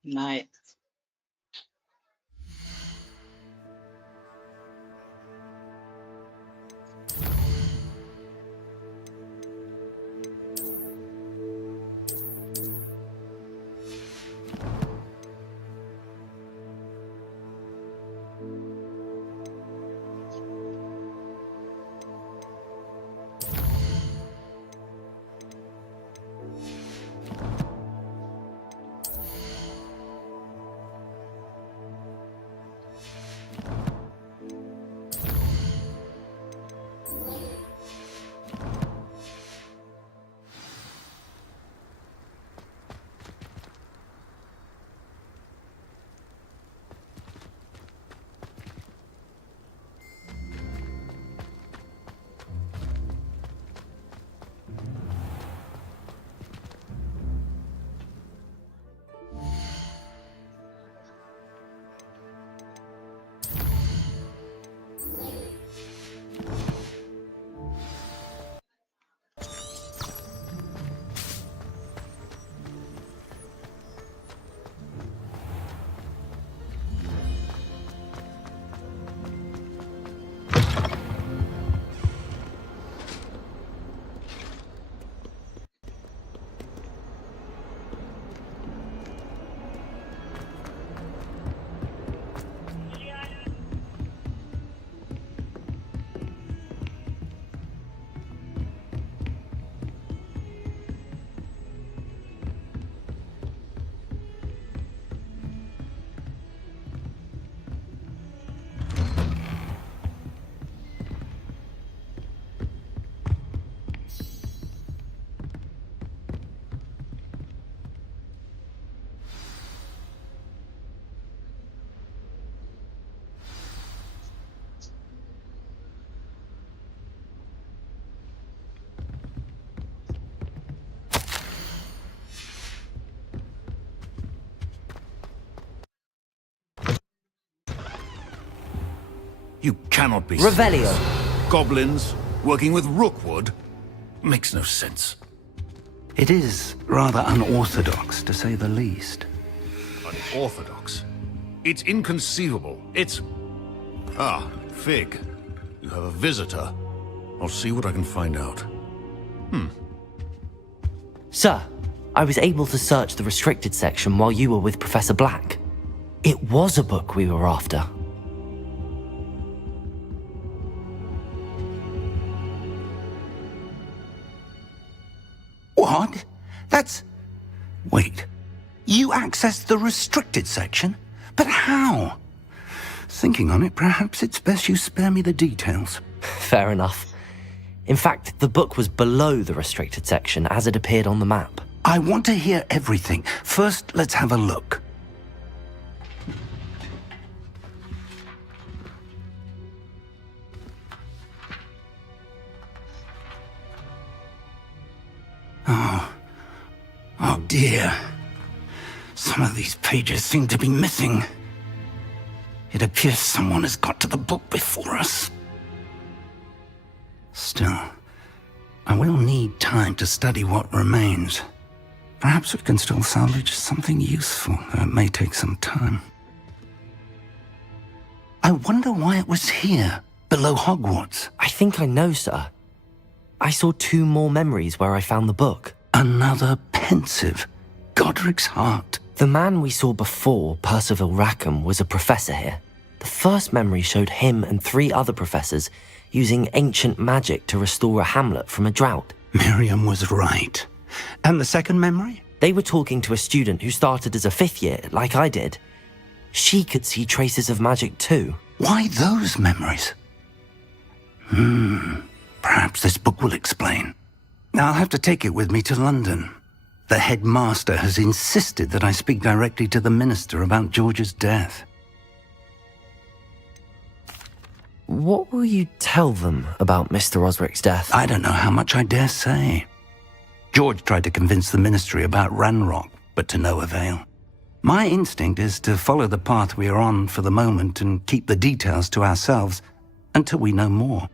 नाही. You cannot be Revelio. serious. Goblins working with Rookwood? Makes no sense. It is rather unorthodox, to say the least. Unorthodox? It's inconceivable. It's... Ah, Fig. You have a visitor. I'll see what I can find out. Sir, I was able to search the restricted section while you were with Professor Black. It was a book we were after. What? That's... Wait. You accessed the restricted section? But how? Thinking on it, perhaps it's best you spare me the details. Fair enough. In fact, the book was below the restricted section as it appeared on the map. I want to hear everything. First, let's have a look. Oh dear. Some of these pages seem to be missing. It appears someone has got to the book before us. Still, I will need time to study what remains. Perhaps we can still salvage something useful, though it may take some time. I wonder why it was here, below Hogwarts. I think I know, sir. I saw 2 more memories where I found the book. Another pensive. Godric's heart. The man we saw before, Percival Rackham, was a professor here. The first memory showed him and 3 other professors using ancient magic to restore a hamlet from a drought. Miriam was right. And the second memory? They were talking to a student who started as a 5th year, like I did. She could see traces of magic too. Why those memories? Perhaps this book will explain. Now I'll have to take it with me to London. The headmaster has insisted that I speak directly to the minister about George's death. What will you tell them about Mr. Osric's death? I don't know how much I dare say. George tried to convince the ministry about Ranrock, but to no avail. My instinct is to follow the path we are on for the moment and keep the details to ourselves until we know more.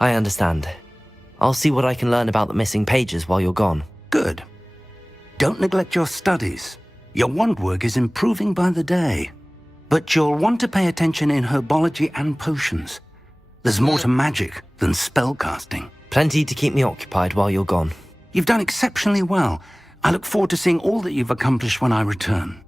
I understand. I'll see what I can learn about the missing pages while you're gone. Good. Don't neglect your studies. Your wand work is improving by the day. But you'll want to pay attention in herbology and potions. There's more to magic than spellcasting. Plenty to keep me occupied while you're gone. You've done exceptionally well. I look forward to seeing all that you've accomplished when I return.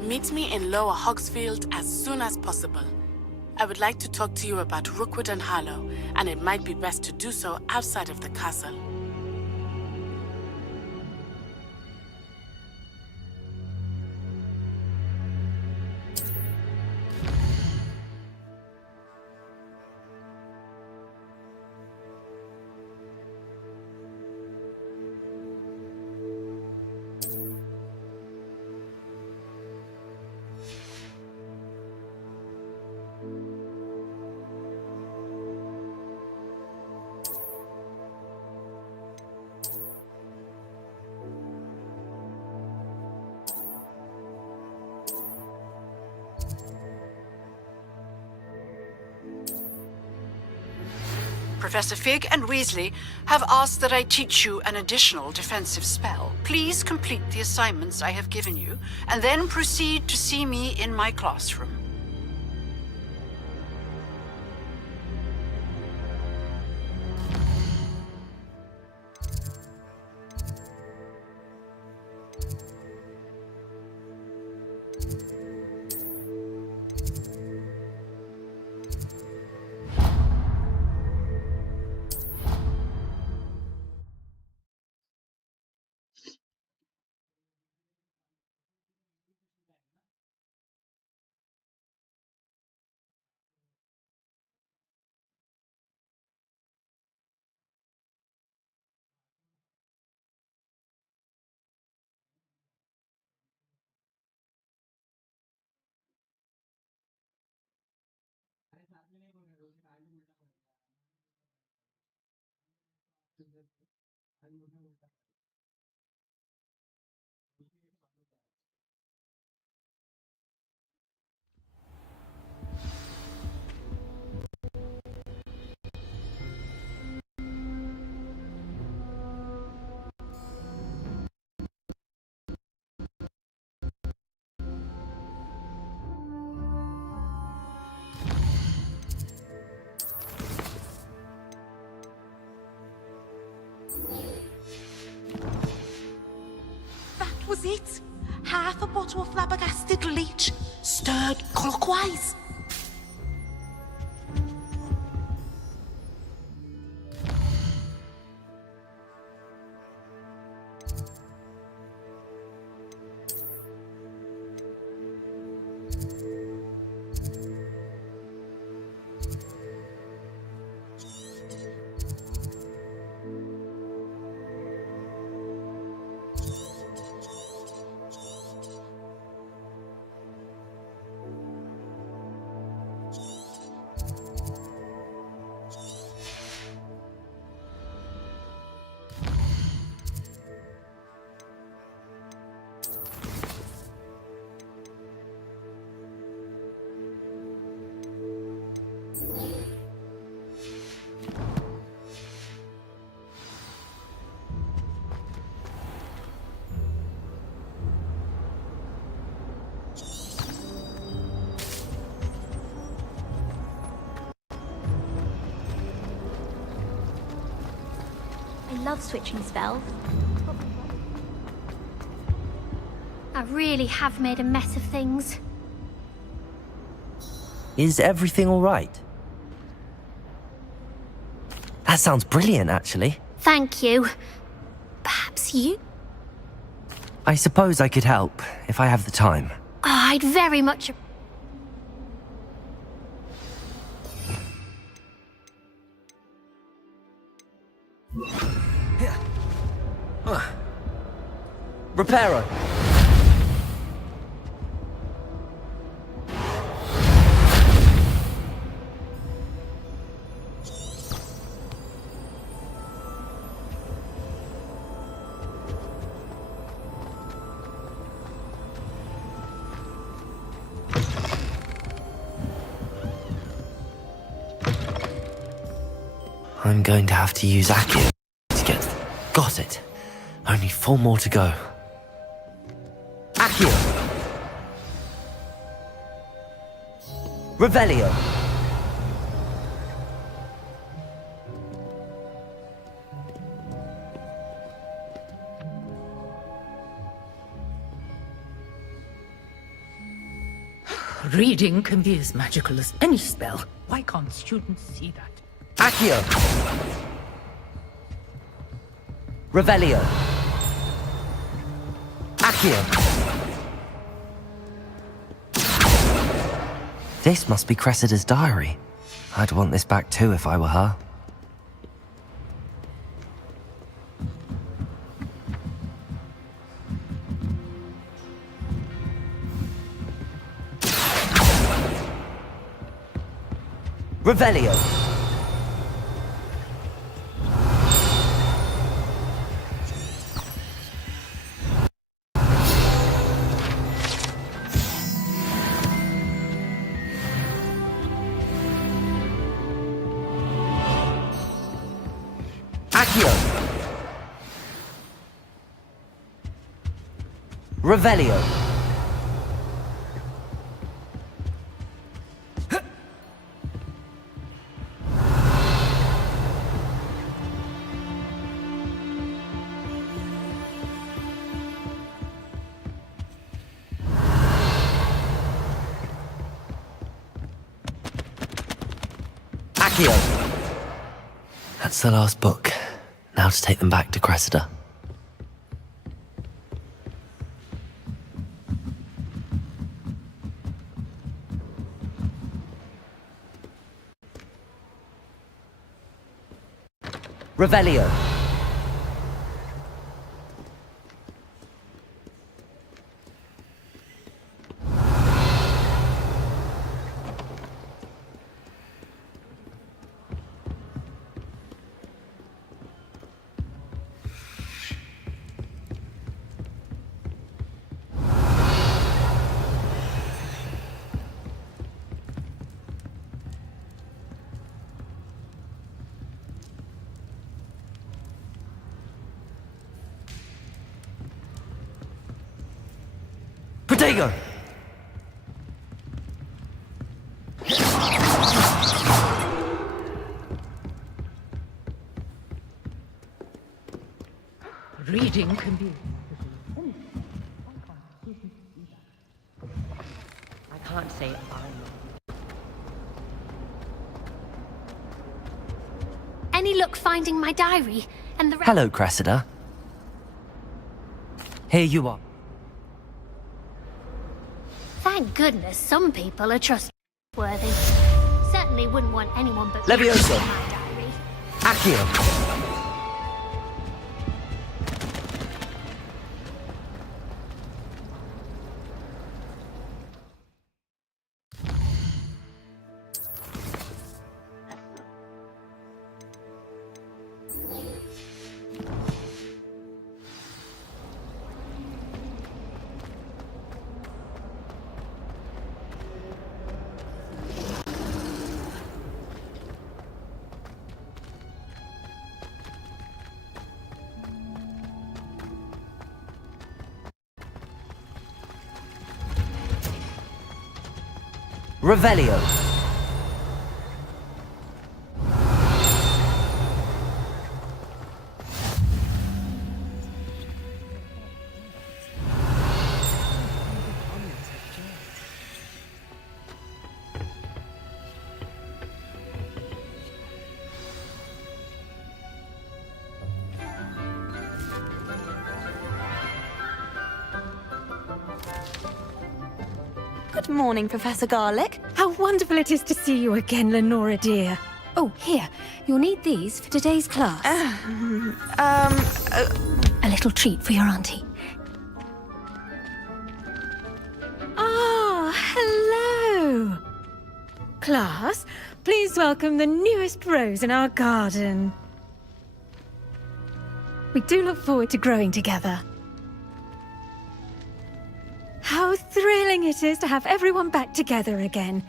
Meet me in Lower Hogsfield as soon as possible. I would like to talk to you about Rookwood and Harlow, and it might be best to do so outside of the castle. Professor Fig and Weasley have asked that I teach you an additional defensive spell. Please complete the assignments I have given you, and then proceed to see me in my classroom. That was it. Half a bottle of flabbergasted leech, stirred clockwise. I love switching spells. I really have made a mess of things. Is everything all right? That sounds brilliant, actually. Thank you. Perhaps you? I suppose I could help, if I have the time. Oh, I'd very much... Reparo! I'm going to have to use Accio to get... Got it. Only 4 more to go. Accio! Revelio! Reading can be as magical as any spell. Why can't students see that? Accio! Revelio! Accio! This must be Cressida's diary. I'd want this back too if I were her. Revelio! Accio! Revelio! Accio! That's the last book. Now to take them back to Cressida. Revelio! Protego! Reading can be... I can't say I'm... Any luck finding my diary? And the Hello, Cressida. Here you are. Thank goodness some people are trustworthy. Certainly wouldn't want anyone but me to Levioso. read my diary. Accio. Revelio. Good morning, Professor Garlick. How wonderful it is to see you again, Lenora dear. Oh, here. You'll need these for today's class. A little treat for your auntie. Ah, hello. Class, please welcome the newest rose in our garden. We do look forward to growing together. How thrilling it is to have everyone back together again.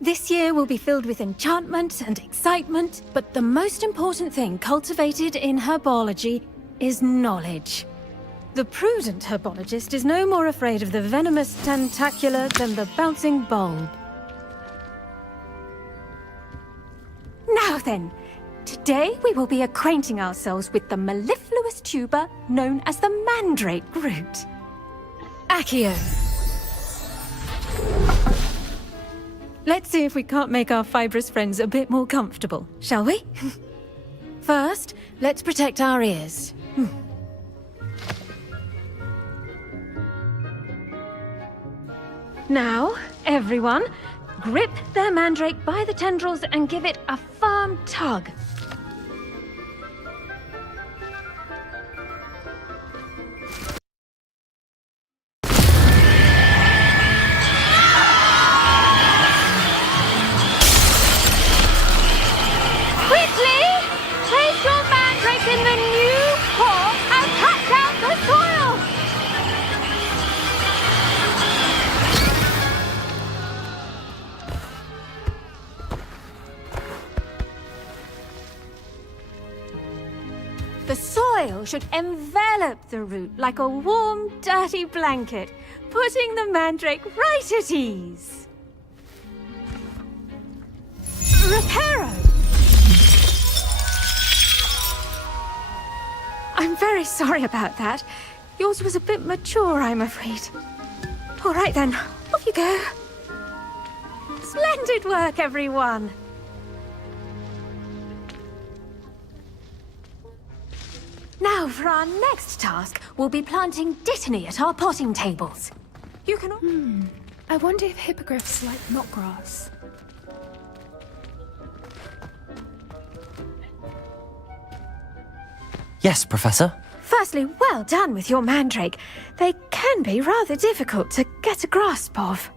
This year will be filled with enchantment and excitement, but the most important thing cultivated in herbology is knowledge. The prudent herbologist is no more afraid of the venomous tentacula than the bouncing bulb. Now then, today we will be acquainting ourselves with the mellifluous tuber known as the mandrake root. Accio. Let's see if we can't make our fibrous friends a bit more comfortable, shall we? First, let's protect our ears. Now, everyone, grip their mandrake by the tendrils and give it a firm tug. The soil should envelop the root like a warm, dirty blanket, putting the mandrake right at ease. Reparo! I'm very sorry about that. Yours was a bit mature, I'm afraid. All right then, off you go. Splendid work, everyone! Now, for our next task, we'll be planting dittany at our potting tables. You can... I wonder if hippogriffs like knotgrass. Yes, Professor. Firstly, well done with your mandrake. They can be rather difficult to get a grasp of.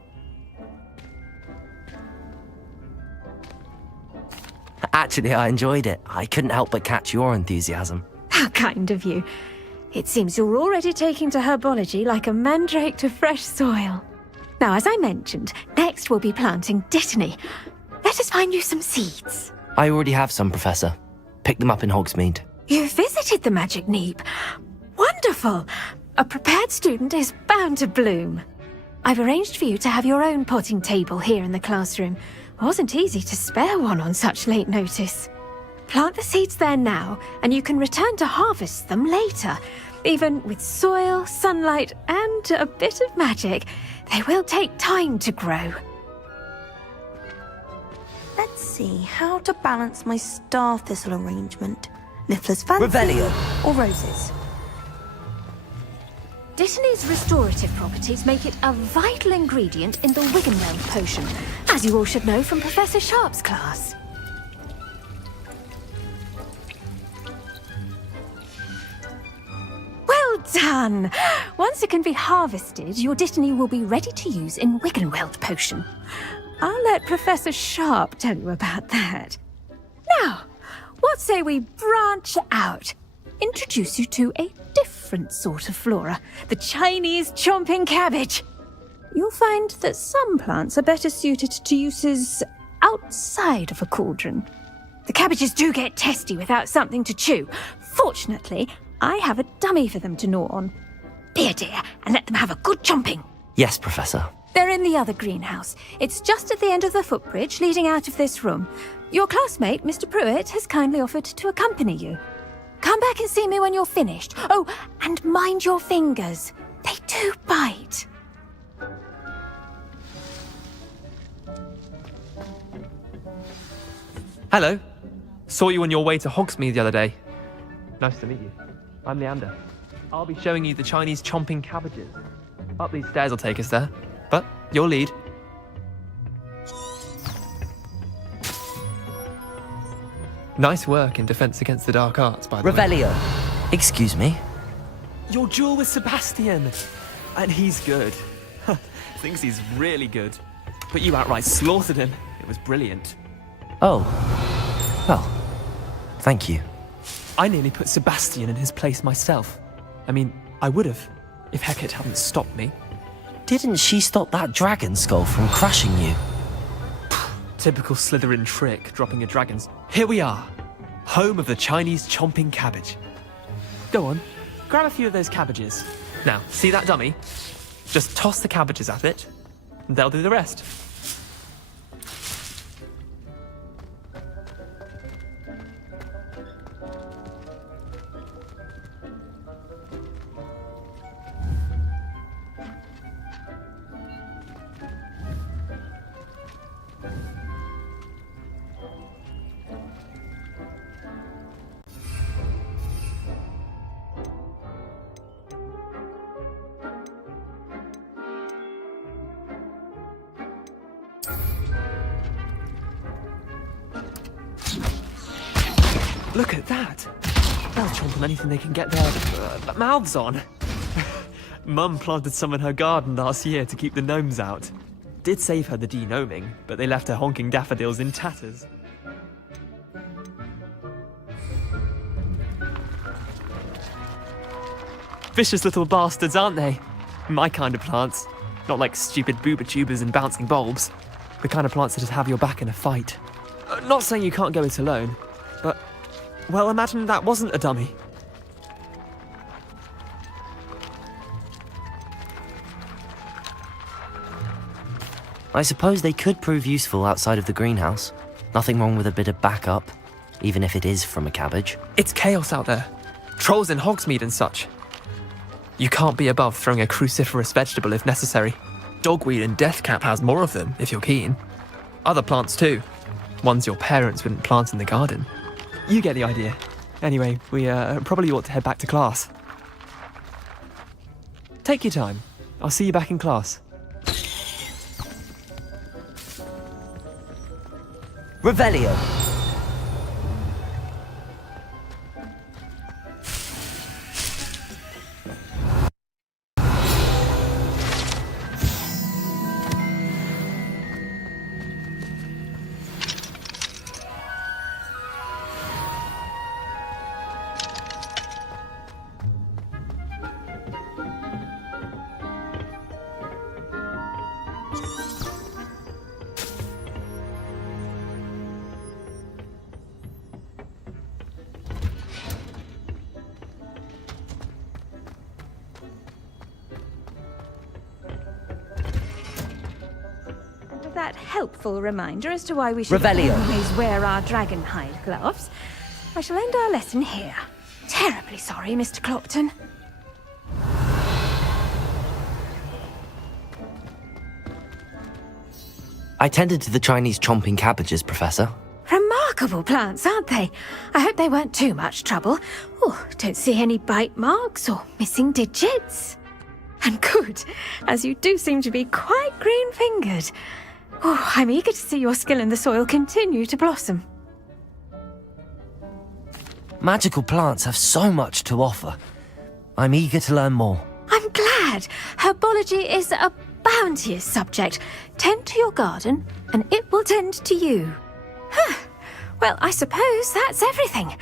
Actually, I enjoyed it. I couldn't help but catch your enthusiasm. How kind of you. It seems you're already taking to herbology like a mandrake to fresh soil. Now, as I mentioned, next we'll be planting dittany. Let us find you some seeds. I already have some, Professor. Picked them up in Hogsmeade. You visited the Magic Neep. Wonderful! A prepared student is bound to bloom. I've arranged for you to have your own potting table here in the classroom. It wasn't easy to spare one on such late notice. Plant the seeds there now, and you can return to harvest them later. Even with soil, sunlight, and a bit of magic, they will take time to grow. Let's see how to balance my star thistle arrangement. Niffler's fancy Revelio. or roses? Dittany's restorative properties make it a vital ingredient in the Wiggenweld potion, as you all should know from Professor Sharp's class. Well done! Once it can be harvested, your Dittany will be ready to use in Wiggenweld potion. I'll let Professor Sharp tell you about that. Now, what say we branch out? Introduce you to a different sort of flora, the Chinese chomping cabbage. You'll find that some plants are better suited to uses outside of a cauldron. The cabbages do get testy without something to chew. Fortunately, I have a dummy for them to gnaw on. Be a dear and let them have a good chomping. Yes, Professor. They're in the other greenhouse. It's just at the end of the footbridge leading out of this room. Your classmate, Mr. Pruitt, has kindly offered to accompany you. Come back and see me when you're finished. Oh, and mind your fingers. They do bite. Hello. Saw you on your way to Hogsmeade the other day. Nice to meet you. I'm Leander. I'll be showing you the Chinese chomping cabbages. Up these stairs will take us there. But your lead. Nice work in Defense Against the Dark Arts, by the way. Revelio. Excuse me? Your duel with Sebastian. And he's good. Thinks he's really good. But you outright slaughtered him. It was brilliant. Oh. Well, thank you. I nearly put Sebastian in his place myself. I mean, I would have, if Hecate hadn't stopped me. Didn't she stop that dragon skull from crushing you? Typical Slytherin trick, dropping a dragon's. Here we are, home of the Chinese chomping cabbage. Go on, grab a few of those cabbages. Now, see that dummy? Just toss the cabbages at it, and they'll do the rest. Look at that! They'll chomp on anything they can get their mouths on. Mum planted some in her garden last year to keep the gnomes out. Did save her the de-gnoming, but they left her honking daffodils in tatters. Vicious little bastards, aren't they? My kind of plants. Not like stupid booba tubers and bouncing bulbs. The kind of plants that just have your back in a fight. Not saying you can't go it alone, but... well, imagine that wasn't a dummy. I suppose they could prove useful outside of the greenhouse. Nothing wrong with a bit of backup, even if it is from a cabbage. It's chaos out there. Trolls in Hogsmeade and such. You can't be above throwing a cruciferous vegetable if necessary. Dogweed and deathcap has more of them, if you're keen. Other plants too. Ones your parents wouldn't plant in the garden. You get the idea. Anyway, we probably ought to head back to class. Take your time. I'll see you back in class. Revelio. that helpful reminder as to why we should Revelio. always wear our dragonhide gloves, I shall end our lesson here. Terribly sorry, Mr. Clopton. I tended to the Chinese chomping cabbages, Professor. Remarkable plants, aren't they? I hope they weren't too much trouble. Oh, don't see any bite marks or missing digits. And good, as you do seem to be quite green-fingered. Oh, I'm eager to see your skill in the soil continue to blossom. Magical plants have so much to offer. I'm eager to learn more. I'm glad. Herbology is a bounteous subject. Tend to your garden, and it will tend to you. Well, I suppose that's everything.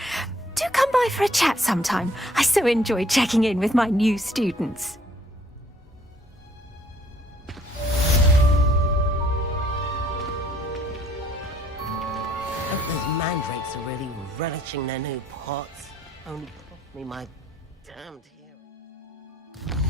Do come by for a chat sometime. I so enjoy checking in with my new students. Hope those mandrakes are really relishing their new pots. Only cost me my damned hearing.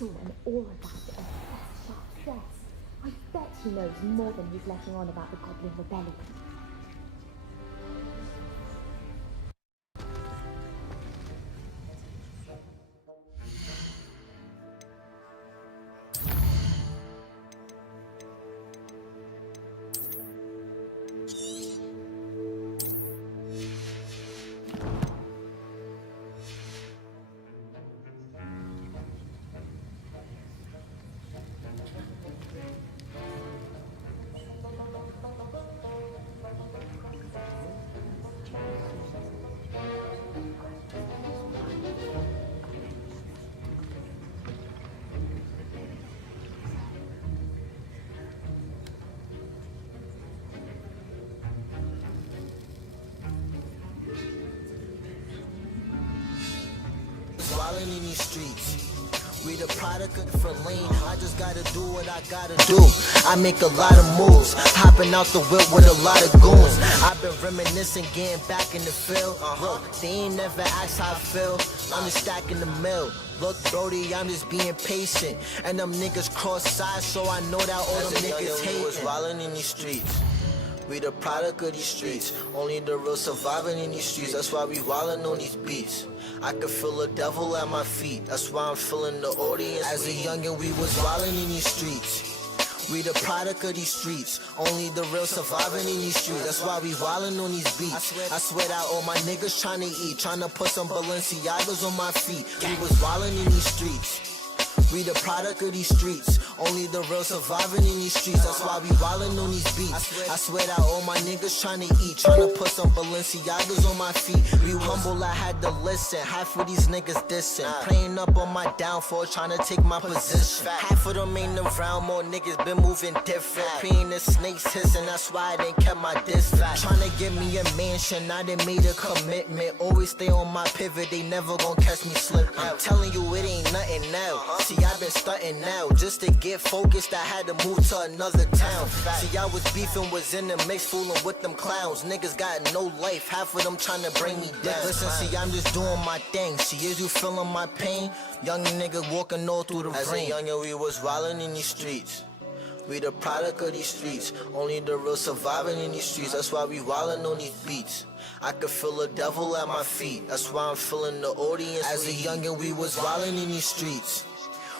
saw an aura bag and a sharp dress. I bet he knows more than he's letting on about the Goblin Rebellion. Wildin' in these streets. We the product of the lane. I just gotta do what I gotta do. I make a lot of moves, hopping out the whip with a lot of goons. I've been reminiscing, getting back in the field. Look, they ain't never asked how I feel. I'm just stacking the mill. Look, Brody, I'm just being patient. And them niggas cross sides, so I know that all them niggas hate. Was wildin' in these streets. We the product of these streets. Only the real surviving in these streets. That's why we wildin' on these beats. I can feel the devil at my feet. That's why I'm feeling the audience. As a youngin', we was wildin' in these streets. We the product of these streets. Only the real surviving in these streets. That's why we wildin' on these beats. I swear that all my niggas tryna eat, tryna put some Balenciagas on my feet. We was wildin' in these streets. We the product of these streets. Only the real surviving in these streets. That's why we wildin' on these beats. I swear that all my niggas tryna eat, tryna put some Balenciagas on my feet. We humble, I had to listen. Half of these niggas dissing, playing up on my downfall, tryna take my position. Half of them ain't around, more niggas been moving different. Preying the snakes hissing, that's why I didn't kept my distance. Tryna get me a mansion, I done made a commitment. Always stay on my pivot, they never gon' catch me slipping. I'm telling you, it ain't nothing now. See, I've been stunting now, just to get focused, I had to move to another town. See, I was beefing, was in the mix, fooling with them clowns. Niggas got no life, half of them trying to bring me down. Listen, see, I'm just doing my thing. See, is you feeling my pain? Young nigga walking all through the rain. As a youngin', we was wildin' in these streets. We the product of these streets. Only the real surviving in these streets. That's why we wildin' on these beats. I could feel the devil at my feet. That's why I'm feeling the audience. As a youngin', we was wildin' in these streets.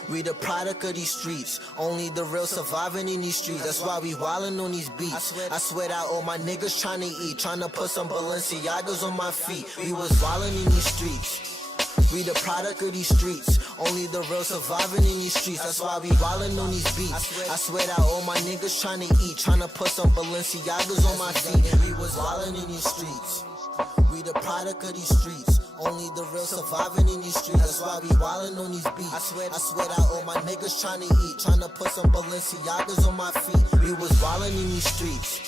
We the product of these streets. Only the real surviving in these streets. That's why we wildin' on these beats. I swear that all my niggas tryna eat, tryna put some Balenciagas on my feet. We was wildin' in these streets. We the product of these streets. Only the real surviving in these streets. That's why we wildin' on these beats. I swear that all my niggas tryna eat, tryna put some Balenciagas on my feet. We was wildin' in these streets. We the product of these streets. Only the real surviving in these streets. That's why we wildin' on these beats. I swear that all my niggas tryna eat, tryna put some Balenciagas on my feet. We was wildin' in these streets.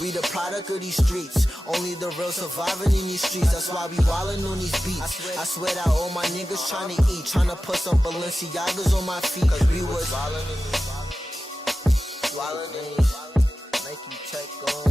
We the product of these streets. Only the real surviving in these streets. That's why we wildin' on these beats. I swear that all my niggas tryna eat, tryna put some Balenciagas on my feet. Cause we was wildin' in these, wildin' in these. Nike check on,